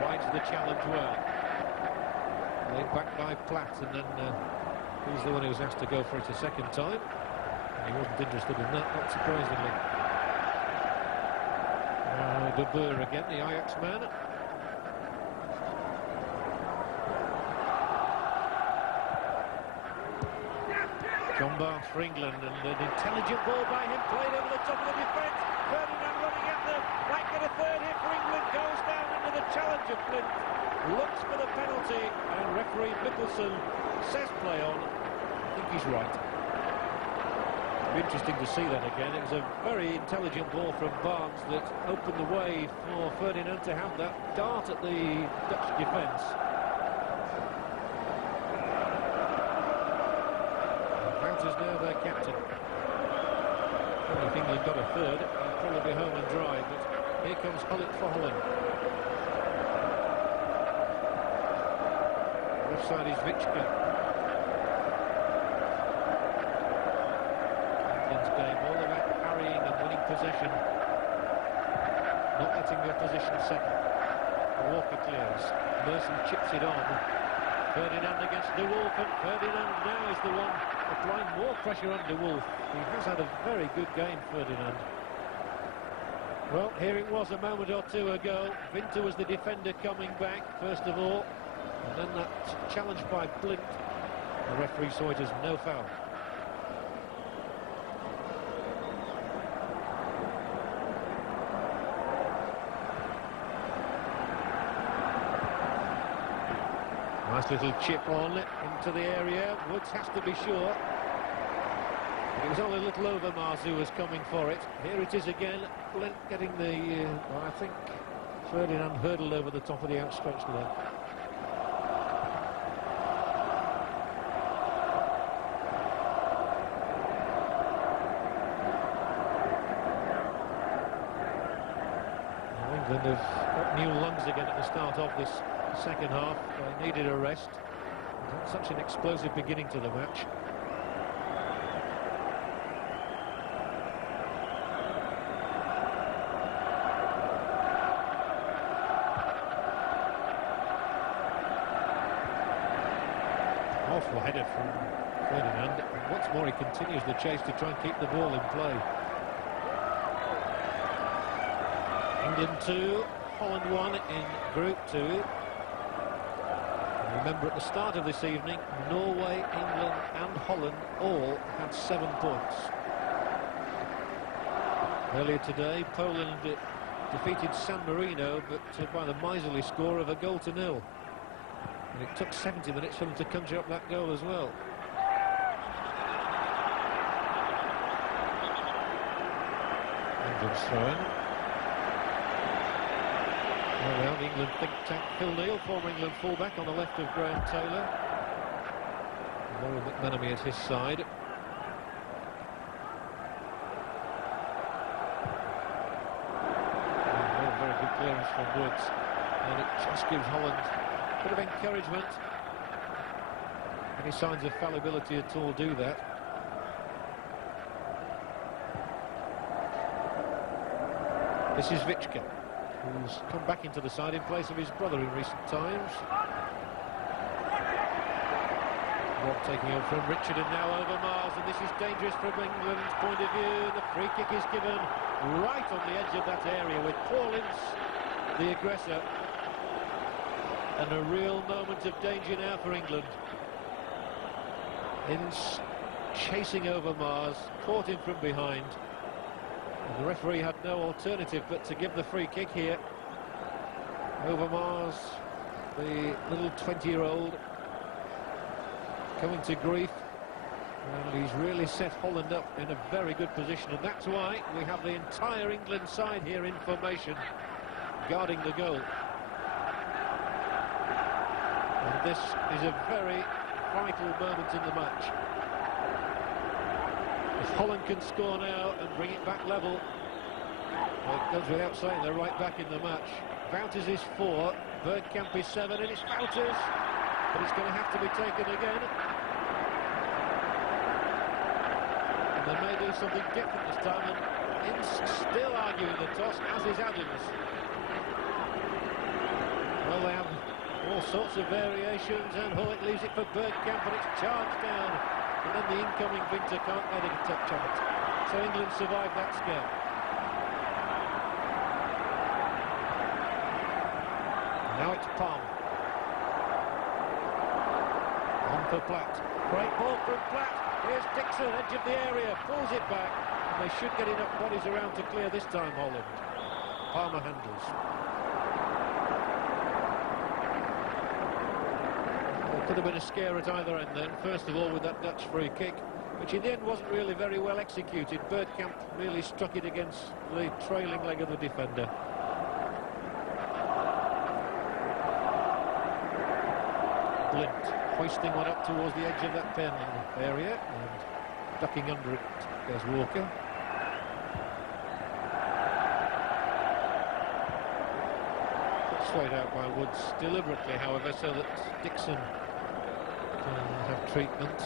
rides the challenge well. Laid back by Platt, and then he's the one who was asked to go for it a second time. And he wasn't interested in that, not surprisingly. De Boer again, the Ajax man. John Barnes for England, and an intelligent ball by him, played over the top of the defence. Ferdinand running at them, might get a third hit for England, goes down into the challenge of Flint, looks for the penalty, and referee Mickelson says play on. I think he's right. It'll be interesting to see that again. It was a very intelligent ball from Barnes that opened the way for Ferdinand to have that dart at the Dutch defence. Wouters now their captain. If England got a third, they'd probably be home and dry, but here comes Hullet for Holland. Left side is Vichka. England's game all about carrying and winning possession, not letting the opposition settle. Walker clears. Merson chips it on. Ferdinand against De Wolf, and Ferdinand now is the one applying more pressure on De Wolf. He has had a very good game, Ferdinand. Well, here it was a moment or two ago. Winter was the defender coming back, first of all. And then that challenge by Blint. The referee saw it as no foul. Nice little chip on into the area. Woods has to be sure. It was only a little over Mars who was coming for it. Here it is again. Blint getting the... well, I think Ferdinand hurdled over the top of the outstretched leg. England have got new lungs again at the start of this second half. They needed a rest. Such an explosive beginning to the match. Awful header from Ferdinand. And once more he continues the chase to try and keep the ball in play. England 2, Holland 1 in Group 2. Remember, at the start of this evening, Norway, England and Holland all had 7 points. Earlier today, Poland defeated San Marino, but by the miserly score of 1-0. And it took 70 minutes for them to conjure up that goal as well. England's throw-in. Around England think tank, Phil Neal, former England fullback, on the left of Graham Taylor. Lauren McManamy at his side. Very good clearance from Woods, and it just gives Holland a bit of encouragement. Any signs of fallibility at all do that. This is Vichka, who's come back into the side in place of his brother in recent times. Rob taking over from Richard, and now over Mars, and this is dangerous from England's point of view. The free kick is given right on the edge of that area with Paul Ince, the aggressor. And a real moment of danger now for England. Ince chasing over Mars, caught him from behind. And the referee had no alternative but to give the free kick here. Over Mars, the little 20-year-old, coming to grief. And he's really set Holland up in a very good position. And that's why we have the entire England side here in formation, guarding the goal. And this is a very vital moment in the match. If Holland can score now and bring it back level, well, it goes without saying they're right back in the match. Wouters is 4, Bergkamp is 7, and it's Wouters, but it's going to have to be taken again. And they may do something different this time, and Ince still arguing the toss, as is Adams. Well, they have all sorts of variations, and Hullet leaves it for Bergkamp, and it's charged down. And then the incoming Winter can't get a touch on it. So England survived that scare. Now it's Palm. On for Platt. Great ball from Platt. Here's Dixon, edge of the area, pulls it back. And they should get enough bodies around to clear this time, Holland. Palmer handles. Could have been a scare at either end then. First of all with that Dutch free kick, which in the end wasn't really very well executed. Bergkamp really struck it against the trailing leg of the defender. Blind hoisting one up towards the edge of that pen area and ducking under it goes Walker. Put straight out by Woods deliberately, however, so that Dixon can have treatment.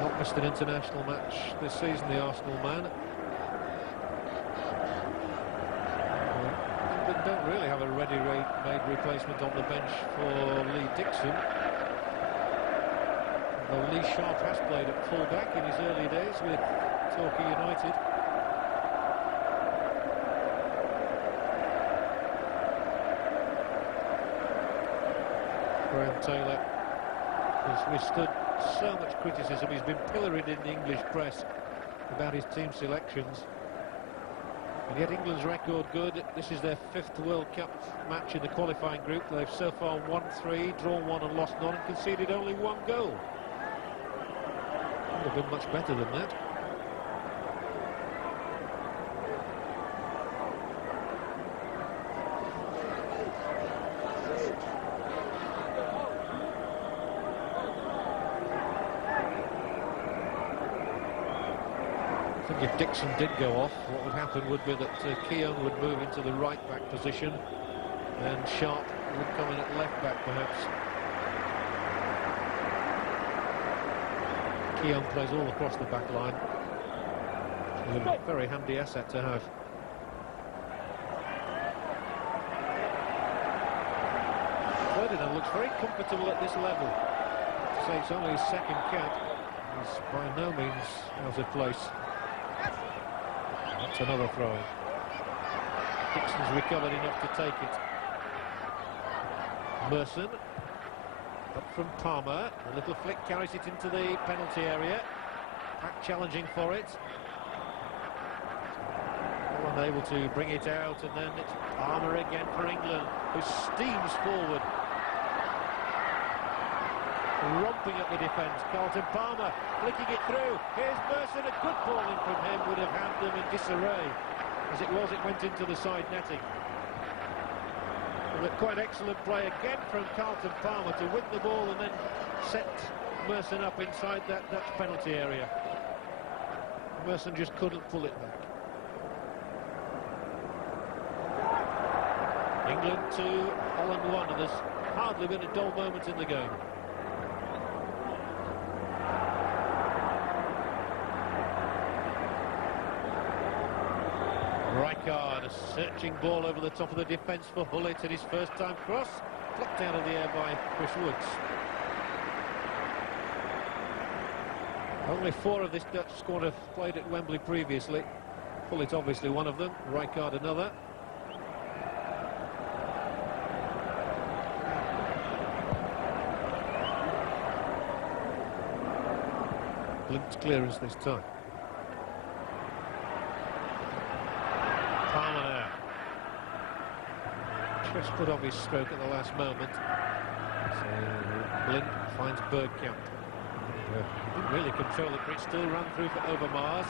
Not missed an international match this season, the Arsenal man. England don't really have a ready-made replacement on the bench for Lee Dixon. Though Lee Sharp has played at full-back in his early days with Torquay United. Graham Taylor has withstood so much criticism. He's been pilloried in the English press about his team selections. And yet England's record good. This is their 5th World Cup match in the qualifying group. They've so far won 3, drawn 1 and lost none, and conceded only 1 goal. Could have been much better than that. I think if Dixon did go off, what would happen would be that Keown would move into the right-back position and Sharp would come in at left-back perhaps. Keown plays all across the back line. He's a very handy asset to have. Ferdinand looks very comfortable at this level. To say it's only his 2nd cap, he's by no means out of place. That's another throw. Dixon's recovered enough to take it. Merson. Up from Palmer. A little flick carries it into the penalty area. Pack challenging for it. Unable to bring it out, and then it's Palmer again for England, who steams forward. Romping up the defence. Carlton Palmer flicking it through. Here's Merson. A good bowling from him would have had them in disarray. As it was, it went into the side netting. But quite excellent play again from Carlton Palmer to win the ball and then set Merson up inside that Dutch penalty area. Merson just couldn't pull it back. England 2, Holland 1, and there's hardly been a dull moment in the game. Rijkaard, a searching ball over the top of the defence for Hullet at his first time cross, plucked out of the air by Chris Woods. Only 4 of this Dutch squad have played at Wembley previously. Hullet obviously one of them, Rijkaard another. Blind's clearance this time. Palmer now. Just put off his stroke at the last moment. So Blind finds Bergkamp. Didn't really control the pitch, still ran through for Overmars.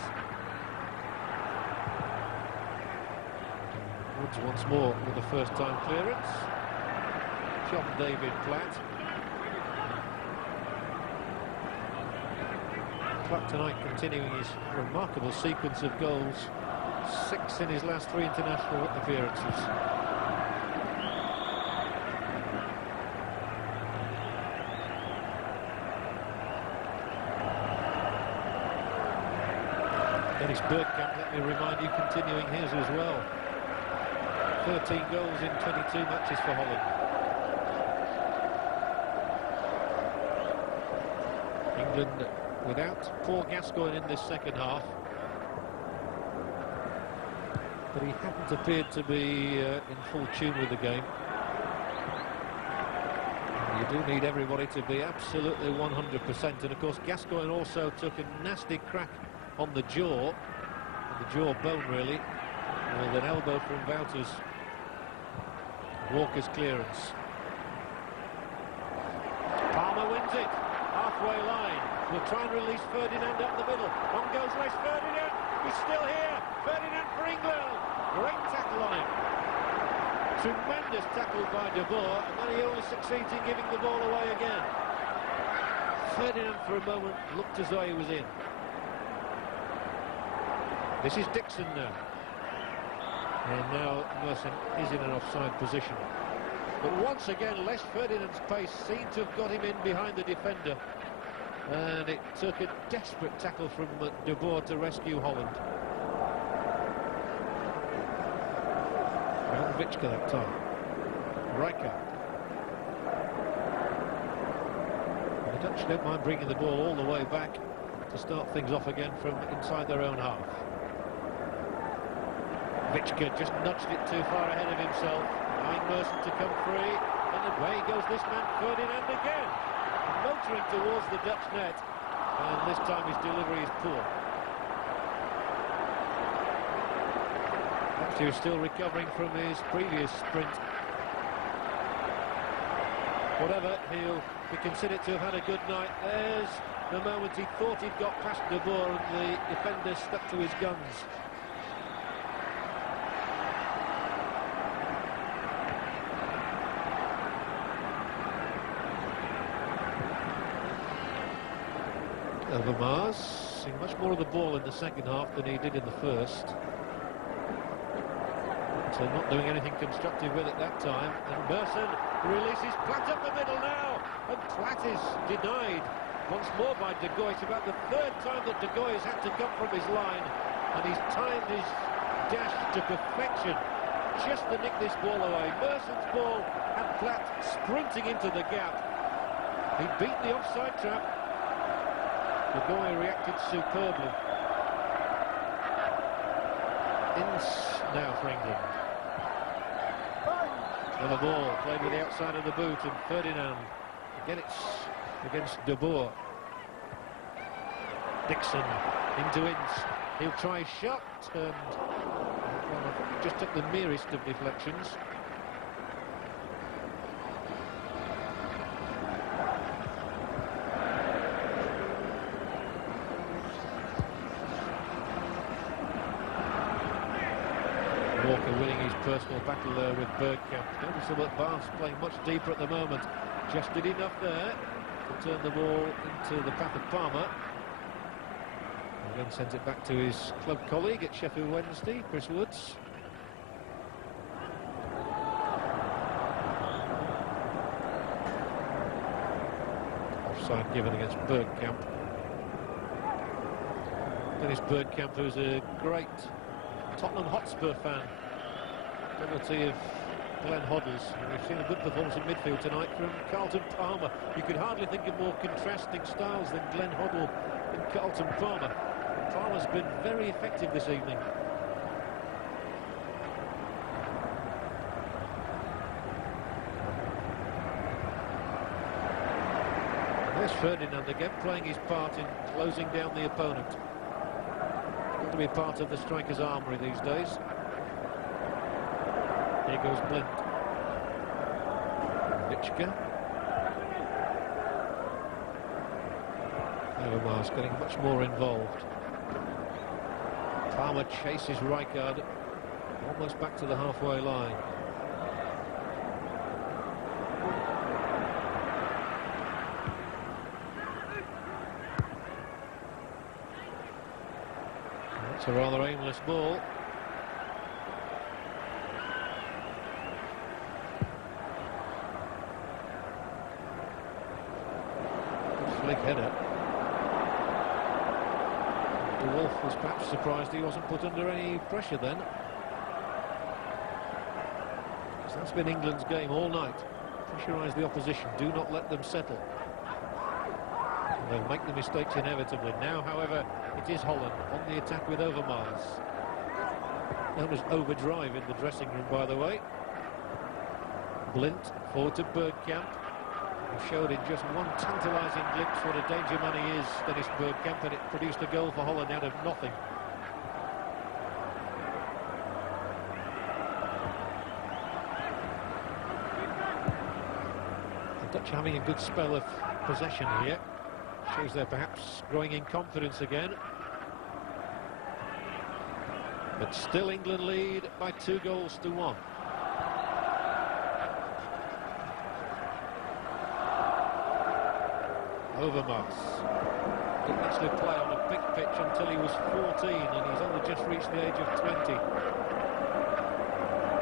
Woods once more with the first time clearance. John David Platt. Platt tonight continuing his remarkable sequence of goals. 6 in his last 3 international appearances. Dennis Bergkamp, let me remind you, continuing his as well. 13 goals in 22 matches for Holland. England without Paul Gascoigne in this second half. But he hadn't appeared to be in full tune with the game. You do need everybody to be absolutely 100%. And of course Gascoigne also took a nasty crack on the jaw, bone really, with an elbow from Wouters. Walker's clearance. Palmer wins it. Halfway line. Will try and release Ferdinand up the middle. On goes Les Ferdinand. He's still here. Ferdinand for England. Great tackle on him. Tremendous tackle by De Boer, and then he only succeeds in giving the ball away again. Ferdinand for a moment looked as though he was in. This is Dixon now. And now Merson is in an offside position. But once again, Les Ferdinand's pace seemed to have got him in behind the defender. And it took a desperate tackle from De Boer to rescue Holland. And Vicka that time. Rijkaard. The Dutch don't mind bringing the ball all the way back to start things off again from inside their own half. Vicka just nudged it too far ahead of himself, allowing Merson to come free, and away goes this man Ferdinand again, motoring towards the Dutch net, and this time his delivery is poor. Perhaps he was still recovering from his previous sprint. Whatever, he'll be considered to have had a good night. There's the moment he thought he'd got past De Boer, and the defender stuck to his guns. Overmars seeing much more of the ball in the second half than he did in the first. So not doing anything constructive with it that time. And Merson releases Platt up the middle now. And Platt is denied once more by De Goy. It's about the third time that De Goy has had to come from his line. And he's timed his dash to perfection just to nick this ball away. Merson's ball and Platt sprinting into the gap. He beat the offside trap. De Goy reacted superbly. Now for England. And the ball played with the outside of the boot, and Ferdinand. Again it's against De Boer. Dixon into Ince. He'll try a shot, and well, I think he just took the merest of deflections. Walker winning his personal battle there with Bergkamp. Notice that Barnes playing much deeper at the moment. Just did enough there to turn the ball into the path of Palmer. And then sends it back to his club colleague at Sheffield Wednesday, Chris Woods. Offside given against Bergkamp. Dennis Bergkamp, who's a great Tottenham Hotspur fan, penalty of Glenn Hoddle's. We've seen a good performance in midfield tonight from Carlton Palmer. You could hardly think of more contrasting styles than Glenn Hoddle and Carlton Palmer. Palmer's been very effective this evening. And there's Ferdinand again, playing his part in closing down the opponent. To be part of the striker's armoury these days. Here goes Blind. Vicka. Overmars getting much more involved. Palmer chases Rijkaard almost back to the halfway line. It's a rather aimless ball. Flick header. De Wolf was perhaps surprised he wasn't put under any pressure then. Because that's been England's game all night. Pressurise the opposition, do not let them settle. They'll make the mistakes inevitably. Now, however, it is Holland on the attack with Overmars. Known as overdrive in the dressing room, by the way. Blint forward to Bergkamp, who showed in just one tantalising glimpse what a danger man he is, Dennis Bergkamp, and it produced a goal for Holland out of nothing. Dutch having a good spell of possession here. Shows they're perhaps growing in confidence again. But still England lead by 2-1. Overmars didn't actually play on a big pitch until he was 14, and he's only just reached the age of 20.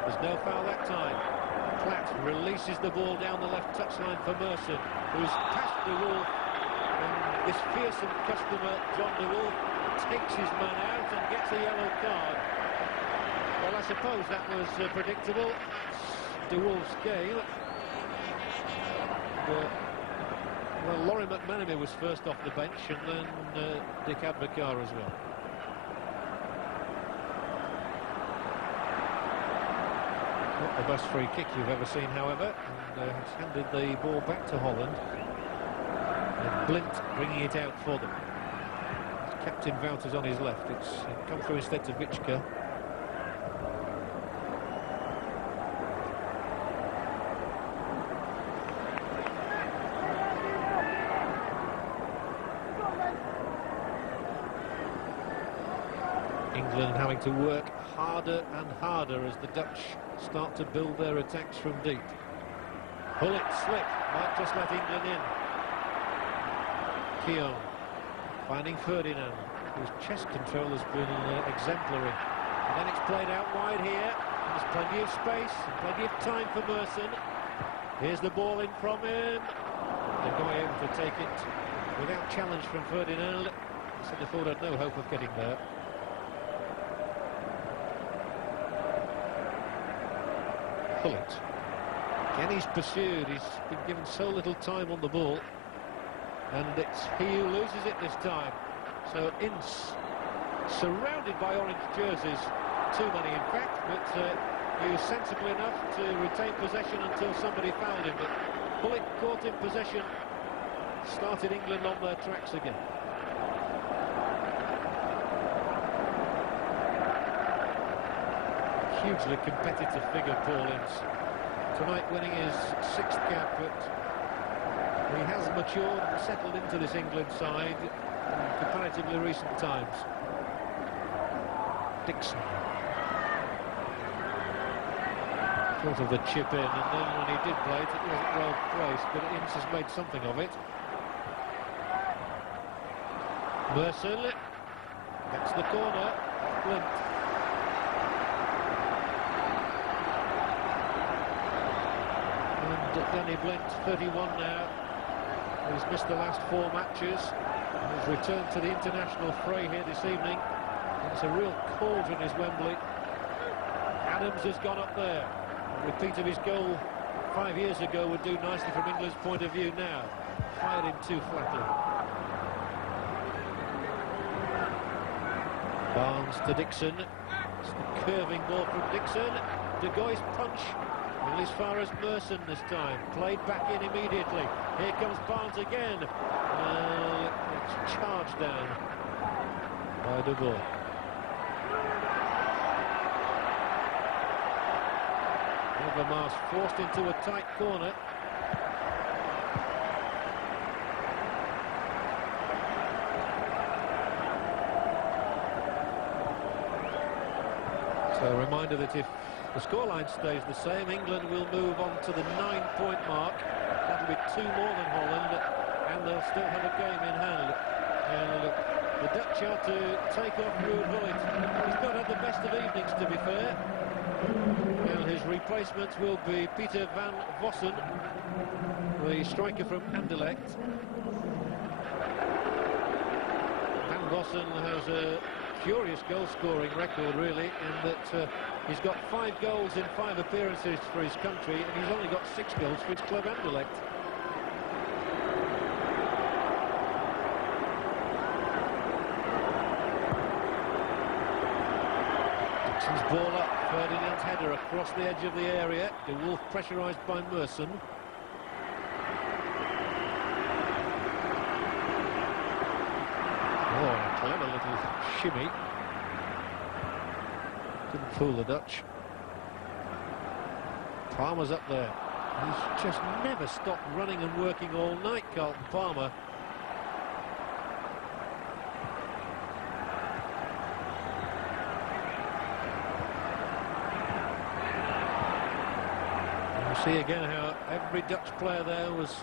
There's no foul that time. Platt releases the ball down the left touchline for Merson, who's past De Wolf, and this fearsome customer, John De Wolf, takes his man out and gets a yellow card. Well, I suppose that was predictable. It's De Wolf's game. Well, Laurie McManamy was first off the bench, and then Dick Advocaat as well. Not the best free kick you've ever seen, however, and has handed the ball back to Holland. And Blint bringing it out for them. Captain Wouters on his left. It's come through instead to Vichka. England having to work harder and harder as the Dutch start to build their attacks from deep. Bullet slick, might just let England in. Keown finding Ferdinand, whose chest control has been exemplary. And then it's played out wide here. There's plenty of space and plenty of time for Merson. Here's the ball in from him. They're going able to take it without challenge from Ferdinand. Centre-forward had no hope of getting there. Pullet. Again, he's pursued. He's been given so little time on the ball, and it's he who loses it this time. So Ince, surrounded by orange jerseys, too many in fact, but he was sensible enough to retain possession until somebody fouled him. But Pullet caught in possession, started England on their tracks again. Hugely competitive figure, Paul Ince. Tonight winning his 6th cap, but he has matured and settled into this England side in comparatively recent times. Dixon. Thought of the chip in, and then when he did play it, it wasn't well placed, but Ince has made something of it. Merson gets the corner. Blint. Danny Blint, 31 now. He's missed the last 4 matches. He's returned to the international fray here this evening. It's a real cauldron, is Wembley. Adams has gone up there. A repeat of his goal 5 years ago would do nicely from England's point of view now. Fired him too flatly. Barnes to Dixon. It's the curving ball from Dixon. De Goy's punch. Well, as far as Merson this time, played back in immediately. Here comes Barnes again. It's charged down by De Boer. Overmars forced into a tight corner. So a reminder that if the scoreline stays the same, England will move on to the 9-point mark. That'll be 2 more than Holland, and they'll still have a game in hand. And the Dutch are to take off Ruud Gullit. He's not had the best of evenings, to be fair. And his replacements will be Peter van Vossen, the striker from Anderlecht. Van Vossen has a curious goal-scoring record, really, in that he's got 5 goals in 5 appearances for his country, and he's only got 6 goals for his club Anderlecht. Dixon's ball up, Ferdinand's header across the edge of the area. De Wolf pressurised by Merson. Oh, a clever little shimmy. Didn't fool the Dutch. Palmer's up there. He's just never stopped running and working all night, Carlton Palmer. You see again how every Dutch player there was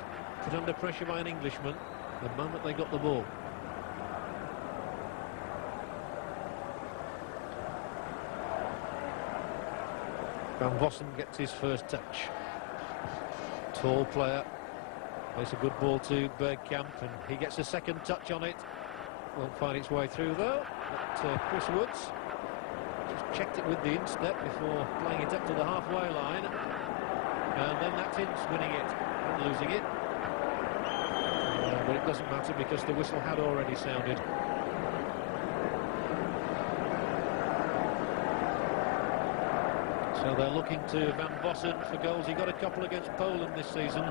put under pressure by an Englishman the moment they got the ball. Van Vossen gets his first touch. Tall player. Plays a good ball to Bergkamp, and he gets a second touch on it. Won't find its way through though. But Chris Woods just checked it with the instep before playing it up to the halfway line. And then that's Ince winning it and losing it. But it doesn't matter because the whistle had already sounded. So they're looking to Van Vossen for goals. He got a couple against Poland this season.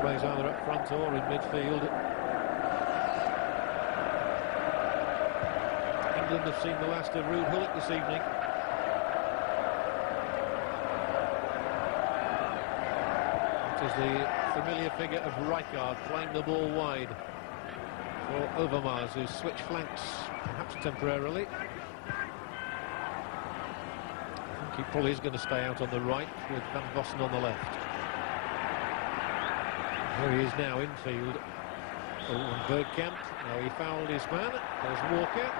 Plays either up front or in midfield. England have seen the last of Ruud Gullit this evening. It is the familiar figure of Rijkaard playing the ball wide for Overmars, who switch flanks perhaps temporarily. I think he probably is going to stay out on the right with Van Vossen on the left. Here he is now infield. Oh, and Bergkamp. No, he fouled his man. There's Walker.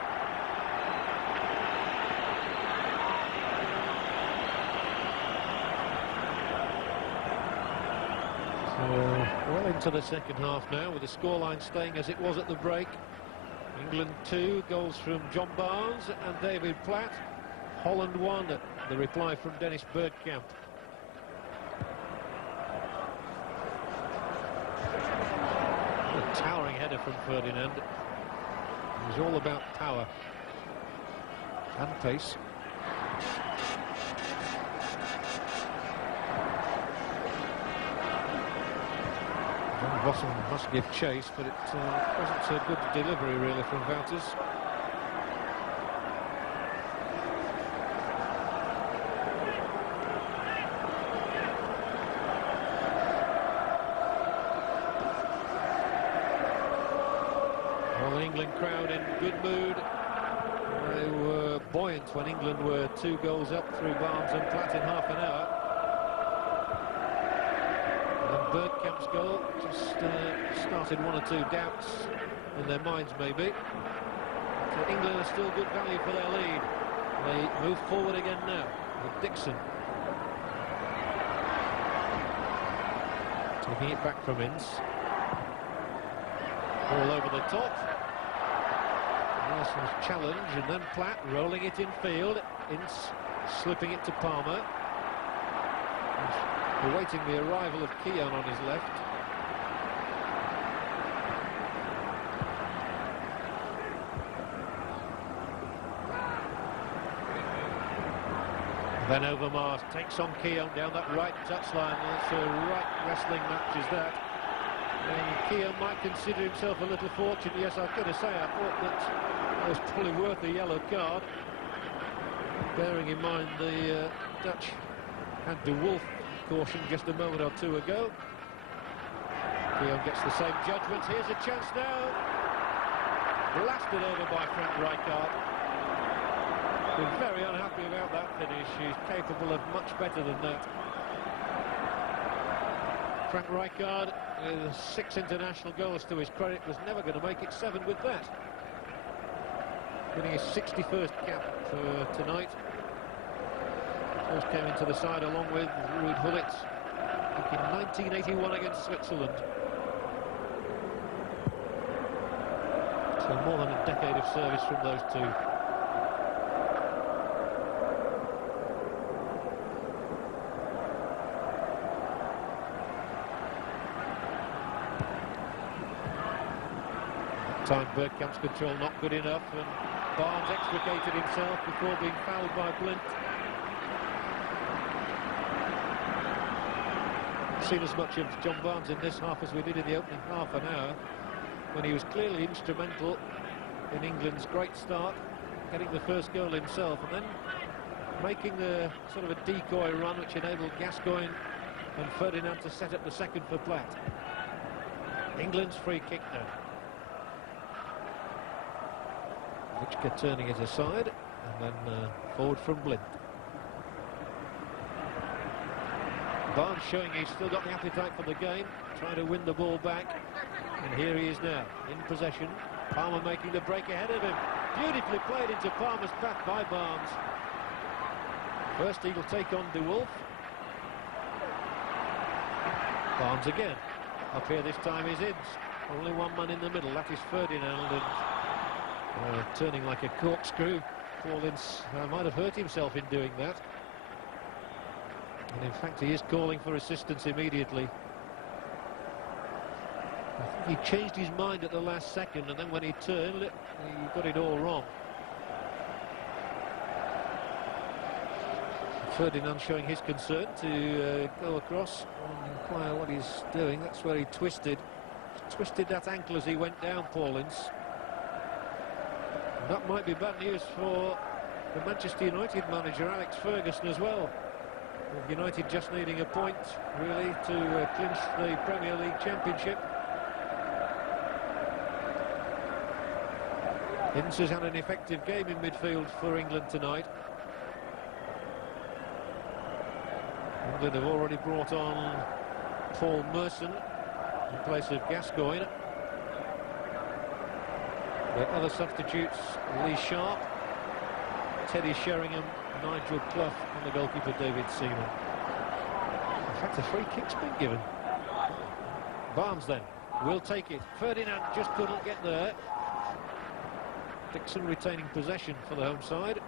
Well into the second half now, with the scoreline staying as it was at the break. England 2, goals from John Barnes and David Platt. Holland 1, the reply from Dennis Bergkamp. A towering header from Ferdinand. It was all about power and pace. Van Vossen must give chase, but it wasn't so good delivery really from Wouters. Well, the England crowd in good mood. They were buoyant when England were 2 goals up through Barnes and Platt in half an hour. Bergkamp's goal just started 1 or 2 doubts in their minds maybe. So England are still good value for their lead. They move forward again now with Dixon. Taking it back from Ince. All over the top. Nelson's challenge, and then Platt rolling it in field. Ince slipping it to Palmer. Awaiting the arrival of Keown on his left. Then Overmars takes on Keown down that right touchline. It's a right wrestling match is that. And Keown might consider himself a little fortunate. Yes, I've got to say, I thought that was probably worth the yellow card. Bearing in mind the Dutch had the Wolf caution just a moment or 2 ago. Keown gets the same judgment. Here's a chance now. Blasted over by Frank Rijkaard. Been very unhappy about that finish. He's capable of much better than that. Frank Rijkaard, with 6 international goals to his credit, was never going to make it 7 with that. Getting his 61st cap for tonight. First came into the side along with Ruud Gullit in 1981 against Switzerland. So more than a decade of service from those 2. That time Bergkamp's control not good enough, and Barnes extricated himself before being fouled by Blint. Seen as much of John Barnes in this half as we did in the opening half an hour, when he was clearly instrumental in England's great start, getting the first goal himself, and then making the sort of a decoy run which enabled Gascoigne and Ferdinand to set up the second for Platt. England's free kick now. Vichka turning it aside, and then forward from Blind. Barnes showing he's still got the appetite for the game, trying to win the ball back, and here he is now, in possession. Palmer making the break ahead of him. Beautifully played into Palmer's path by Barnes. First he'll take on De Wolf. Barnes again. Up here this time is Ince. Only one man in the middle, that is Ferdinand, and turning like a corkscrew. Paul Ince might have hurt himself in doing that. And in fact he is calling for assistance immediately. I think he changed his mind at the last second, and then when he turned, he got it all wrong. Ferdinand showing his concern to go across and inquire what he's doing. That's where he twisted that ankle as he went down, Paul Ince. That might be bad news for the Manchester United manager, Alex Ferguson, as well. With United just needing a point, really, to clinch the Premier League Championship. Ince has had an effective game in midfield for England tonight. England have already brought on Paul Merson in place of Gascoigne. The other substitutes, Lee Sharp, Teddy Sheringham, Nigel Clough, and the goalkeeper David Seaman. In fact, a free kick's been given. Barnes then will take it. Ferdinand just couldn't get there. Dixon retaining possession for the home side.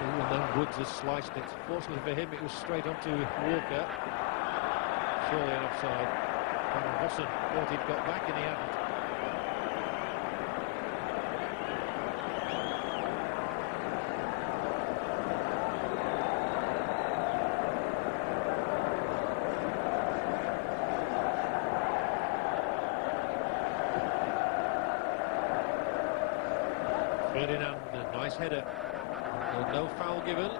And then Woods has sliced it. Fortunately for him, it was straight onto Walker. Surely an offside. And Hosson thought he'd got back, and he hadn't. Ferdinand, a nice header. No foul given.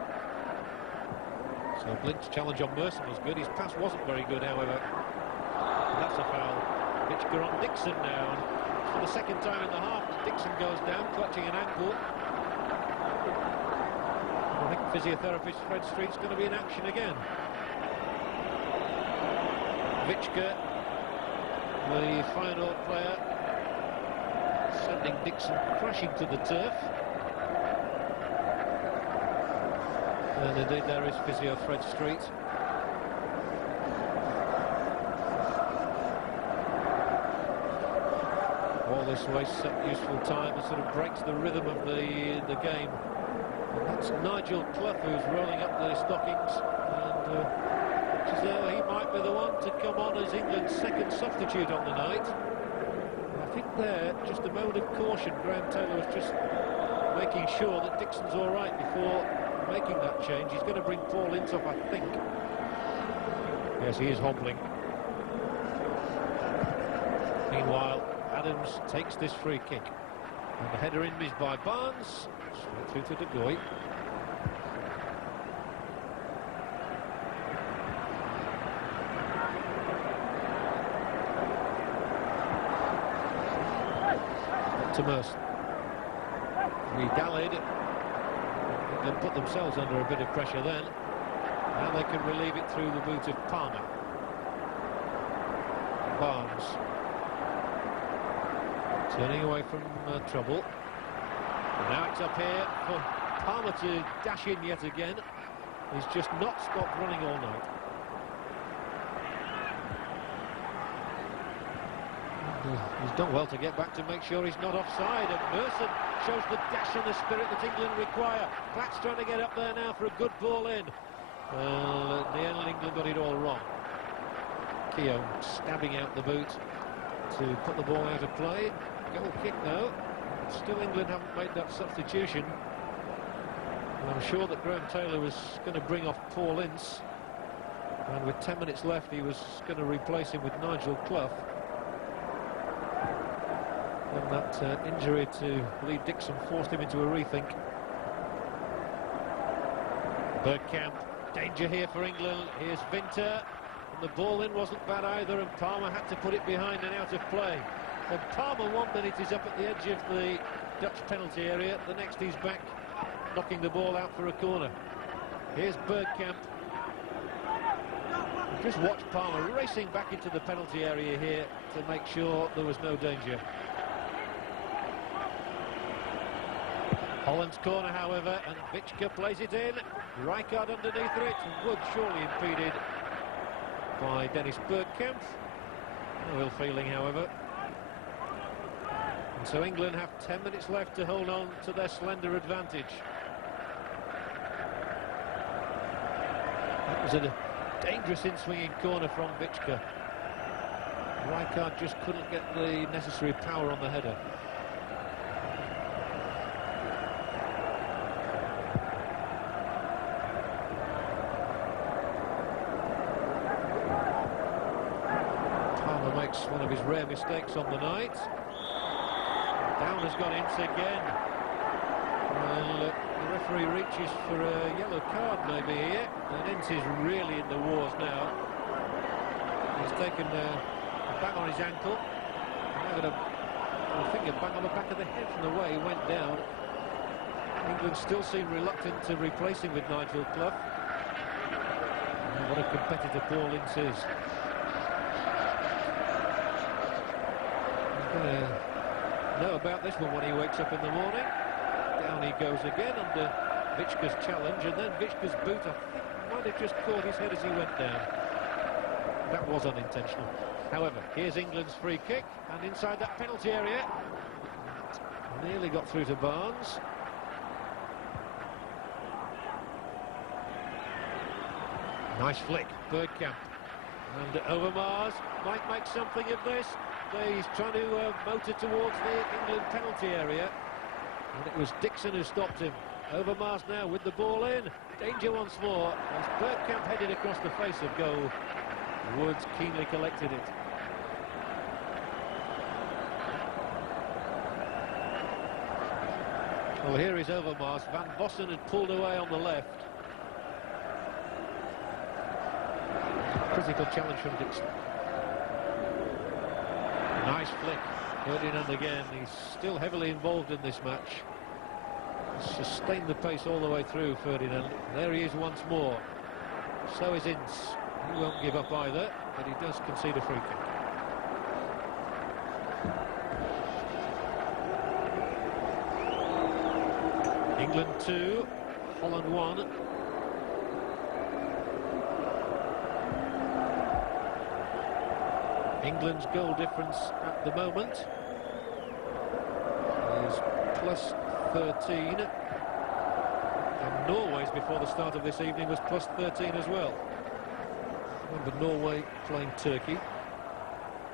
So Blint's challenge on Merson was good. His pass wasn't very good, however. And that's a foul. Vichka on Dixon now. And for the second time in the half, Dixon goes down, clutching an ankle. I think physiotherapist Fred Street's going to be in action again. Vichka, the final player, sending Dixon crashing to the turf. And indeed there is physio Fred Street. All this wastes up useful time and sort of breaks the rhythm of the game. And that's Nigel Clough who's rolling up the stockings, and looks as though he might be the one to come on as England's second substitute on the night. I think there, just a moment of caution, Graham Taylor was just making sure that Dixon's all right before making that change. He's going to bring Paul Ince off, I think. Yes, he is hobbling. Meanwhile, Adams takes this free kick. And the header in is by Barnes. Straight through to De Goey. To Merson. We dallied. They put themselves under a bit of pressure then. Now they can relieve it through the boot of Palmer. Barnes. Turning away from trouble. And now it's up here for Palmer to dash in yet again. He's just not stopped running all night. He's done well to get back to make sure he's not offside, and Merson shows the dash and the spirit that England require. Platt's trying to get up there now for a good ball in. Well, at the end, England got it all wrong. Keogh stabbing out the boot to put the ball out of play. Goal kick though. Still England haven't made that substitution. And I'm sure that Graham Taylor was going to bring off Paul Ince. And with 10 minutes left, he was going to replace him with Nigel Clough. And That injury to Lee Dixon forced him into a rethink. Bergkamp, danger here for England. Here's Winter, and the ball in wasn't bad either, and Palmer had to put it behind and out of play. And Palmer 1 minute is up at the edge of the Dutch penalty area, the next he's back knocking the ball out for a corner. Here's Bergkamp. Just watch Palmer racing back into the penalty area here to make sure there was no danger. Holland's corner, however, and Vichka plays it in. Rijkaard underneath it, Wood surely impeded by Dennis Bergkamp. No ill feeling, however. And so England have 10 minutes left to hold on to their slender advantage. That was a dangerous in-swinging corner from Vichka. Rijkaard just couldn't get the necessary power on the header. One of his rare mistakes on the night. Down has gone Ince again. Well, the referee reaches for a yellow card maybe here, and Ince is really in the wars now. He's taken a bang on his ankle. Now got a finger bang on the back of the head from the way he went down. England still seem reluctant to replace him with Nigel Clough. And what a competitor Paul Ince is. Know about this one when he wakes up in the morning. Down he goes again under Vichka's challenge, and then Vichka's boot, I think, might have just caught his head as he went down. That was unintentional. However, here's England's free kick, and inside that penalty area, nearly got through to Barnes. Nice flick, Bergkamp, and Overmars might make something of this. He's trying to motor towards the England penalty area, and it was Dixon who stopped him. Overmars now with the ball in. Danger once more as Bergkamp headed across the face of goal. Woods keenly collected it. Well, here is Overmars. Van Vossen had pulled away on the left. Critical challenge from Dixon. Nice flick, Ferdinand again. He's still heavily involved in this match. He's sustained the pace all the way through, Ferdinand. There he is once more. So is Ince. He won't give up either, but he does concede a free kick. England 2, Holland 1. England's goal difference at the moment is plus 13, and Norway's before the start of this evening was plus 13 as well. Remember, Norway playing Turkey,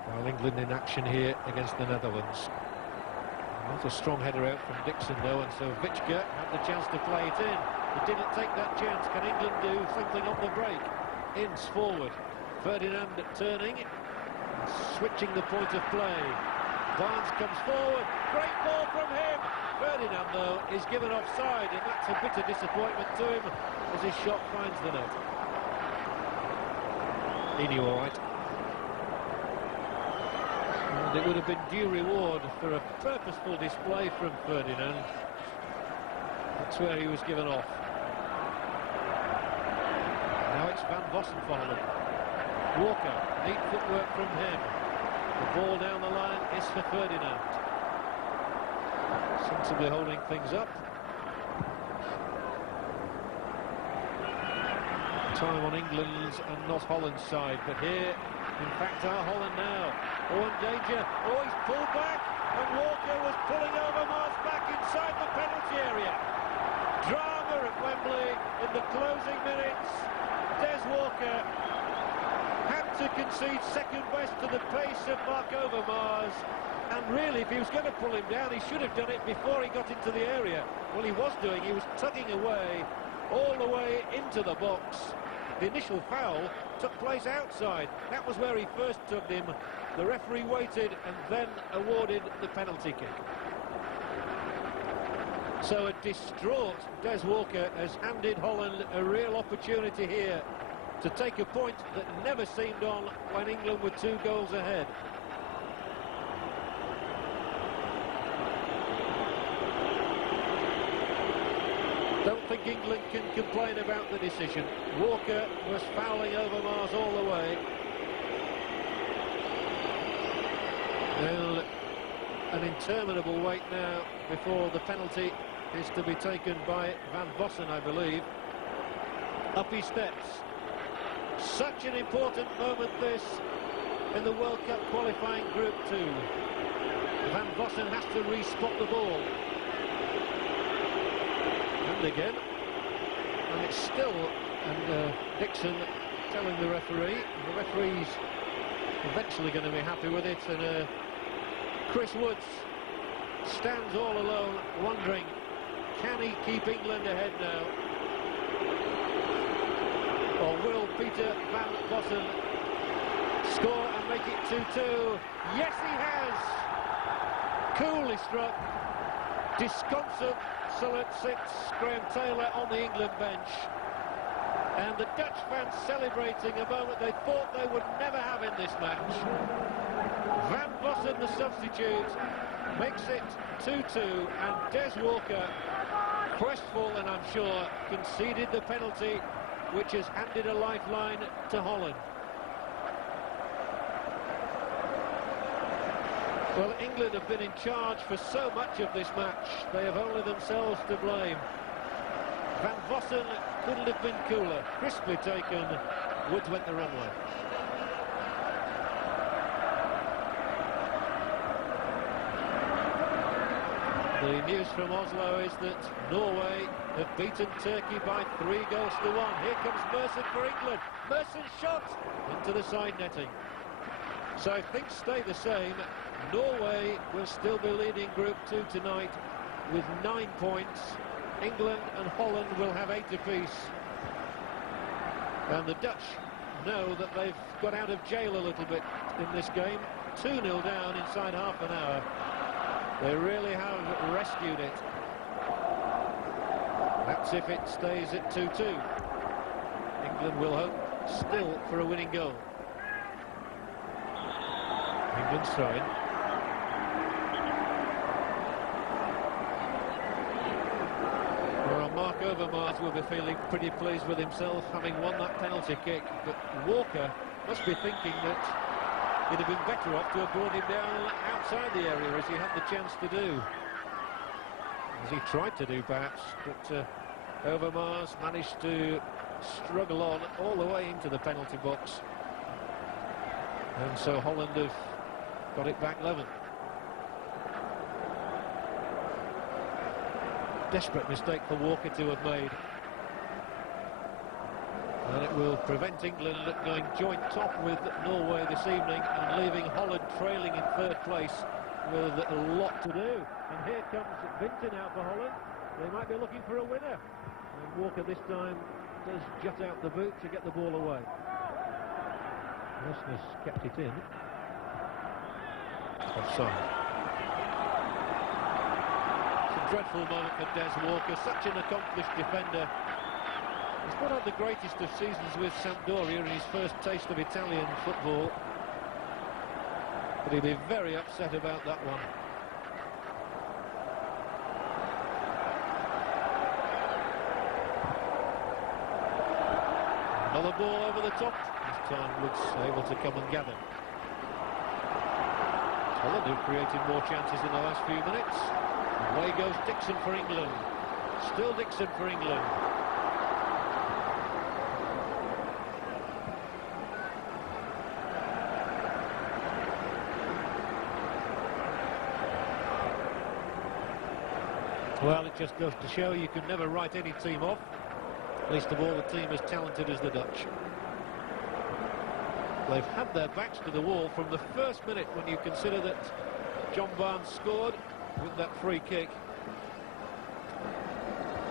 while England in action here against the Netherlands. Not a strong header out from Dixon though, and so Vichka had the chance to play it in. He didn't take that chance. Can England do something on the break? Ince forward, Ferdinand turning, switching the point of play. Barnes comes forward, great ball from him. Ferdinand though is given offside, and that's a bitter disappointment to him as his shot finds the net. He knew all right. And it would have been due reward for a purposeful display from Ferdinand. That's where he was given off. Now it's Van Vossen for Holland. Walker, neat footwork from him. The ball down the line is for Ferdinand. Sensibly holding things up. Time on England's and not Holland's side, but here, in fact, are Holland now. Oh, in danger. Oh, he's pulled back, and Walker was pulling Overmars back inside the penalty area. Drama at Wembley in the closing minutes. Des Walker had to concede second best to the pace of Mark Overmars, and really, if he was going to pull him down, he should have done it before he got into the area. Well, he was doing, he was tugging away all the way into the box. The initial foul took place outside. That was where he first tugged him. The referee waited and then awarded the penalty kick. So a distraught Des Walker has handed Holland a real opportunity here to take a point that never seemed on when England were 2 goals ahead. Don't think England can complain about the decision. Walker was fouling Overmars all the way. Well, an interminable wait now before the penalty is to be taken by Van Vossen, I believe. Up he steps. Such an important moment this in the World Cup qualifying Group 2. Van Vossen has to re-spot the ball. And again. And it's still, and Dixon telling the referee's eventually going to be happy with it, and Chris Woods stands all alone, wondering, can he keep England ahead now? Or will Peter Van Vossen score and make it 2-2? Yes, he has! Coolly struck. Disconsolate sits Graham Taylor on the England bench. And the Dutch fans celebrating a moment they thought they would never have in this match. Van Vossen, the substitute, makes it 2-2, and Des Walker, crestfallen I'm sure, conceded the penalty, which has handed a lifeline to Holland. Well, England have been in charge for so much of this match, they have only themselves to blame. Van Vossen couldn't have been cooler. Crisply taken. Woods went the wrong way. The news from Oslo is that Norway have beaten Turkey by 3 goals to 1. Here comes Merson for England. Merson's shot into the side netting. So if things stay the same, Norway will still be leading Group 2 tonight with 9 points. England and Holland will have 8 apiece. And the Dutch know that they've got out of jail a little bit in this game. 2-0 down inside half an hour. They really have rescued it. That's if it stays at 2-2. England will hope still for a winning goal. England's throwing. Well, Mark Overmars will be feeling pretty pleased with himself, having won that penalty kick. But Walker must be thinking that he'd have been better off to have brought him down outside the area, as he had the chance to do. As he tried to do, perhaps, but Overmars managed to struggle on all the way into the penalty box. And so Holland have got it back level. Desperate mistake for Walker to have made. And it will prevent England going joint top with Norway this evening and leaving Holland trailing in 3rd place with a lot to do. And here comes Vinton out for Holland. They might be looking for a winner. And Walker this time does jut out the boot to get the ball away. Nesmus kept it in. Offside. It's a dreadful moment for Des Walker, such an accomplished defender. He's not had the greatest of seasons with Sampdoria in his first taste of Italian football. But he'll be very upset about that one. Another ball over the top. This time Woods able to come and gather. Holland have created more chances in the last few minutes. Away goes Dixon for England. Still Dixon for England. Well, it just goes to show you can never write any team off, least of all a team as talented as the Dutch. They've had their backs to the wall from the first minute, when you consider that John Barnes scored with that free kick.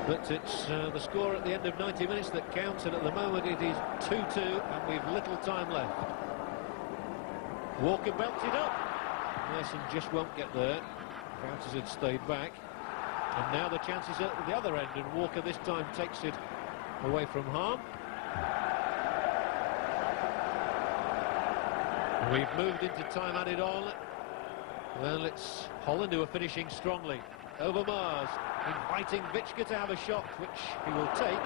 But it's the score at the end of 90 minutes that counts, and at the moment it is 2-2 and we've little time left. Walker belts it up. Merson just won't get there. Francis had stayed back. And now the chances are at the other end, and Walker this time takes it away from harm. We've moved into time added on. Well, it's Holland who are finishing strongly. Over Mars, inviting Vichka to have a shot, which he will take.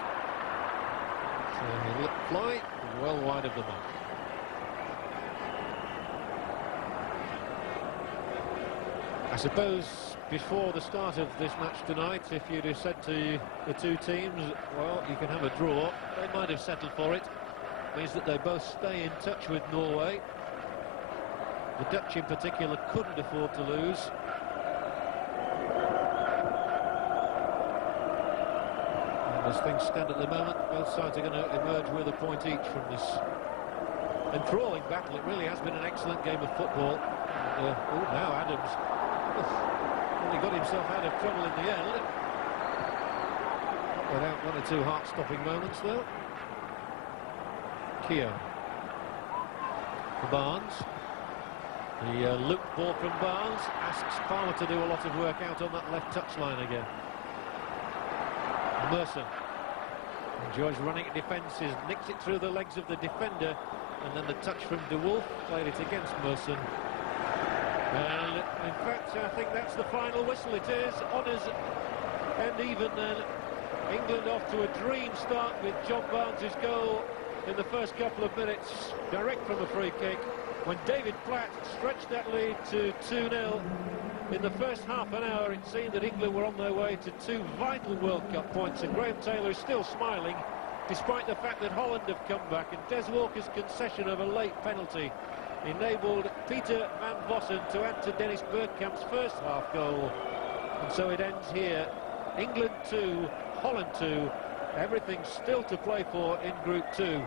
So he'll let fly well wide of the mark. I suppose before the start of this match tonight, if you'd have said to the two teams, well, you can have a draw, they might have settled for it. Means that they both stay in touch with Norway. The Dutch in particular couldn't afford to lose. And as things stand at the moment, both sides are going to emerge with a point each from this enthralling battle. It really has been an excellent game of football. And, now Adams only got himself out of trouble in the end. Without one or two heart-stopping moments, though. Keogh. For Barnes. The loop ball from Barnes asks Palmer to do a lot of work out on that left touchline again. Merson enjoys running at defences, nicks it through the legs of the defender, and then the touch from De Wolf played it against Merson. And in fact, I think that's the final whistle. It is honours, and even then, England off to a dream start with John Barnes' goal in the first couple of minutes, direct from a free kick, when David Platt stretched that lead to 2-0. In the first half an hour, it seemed that England were on their way to two vital World Cup points, and Graham Taylor is still smiling, despite the fact that Holland have come back, and Des Walker's concession of a late penalty enabled Peter van Vossen to add to Dennis Bergkamp's first half goal. And so it ends here. England 2, Holland 2, everything still to play for in Group 2.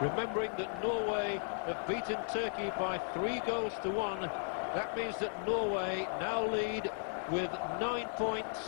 Remembering that Norway have beaten Turkey by 3-1, that means that Norway now lead with 9 points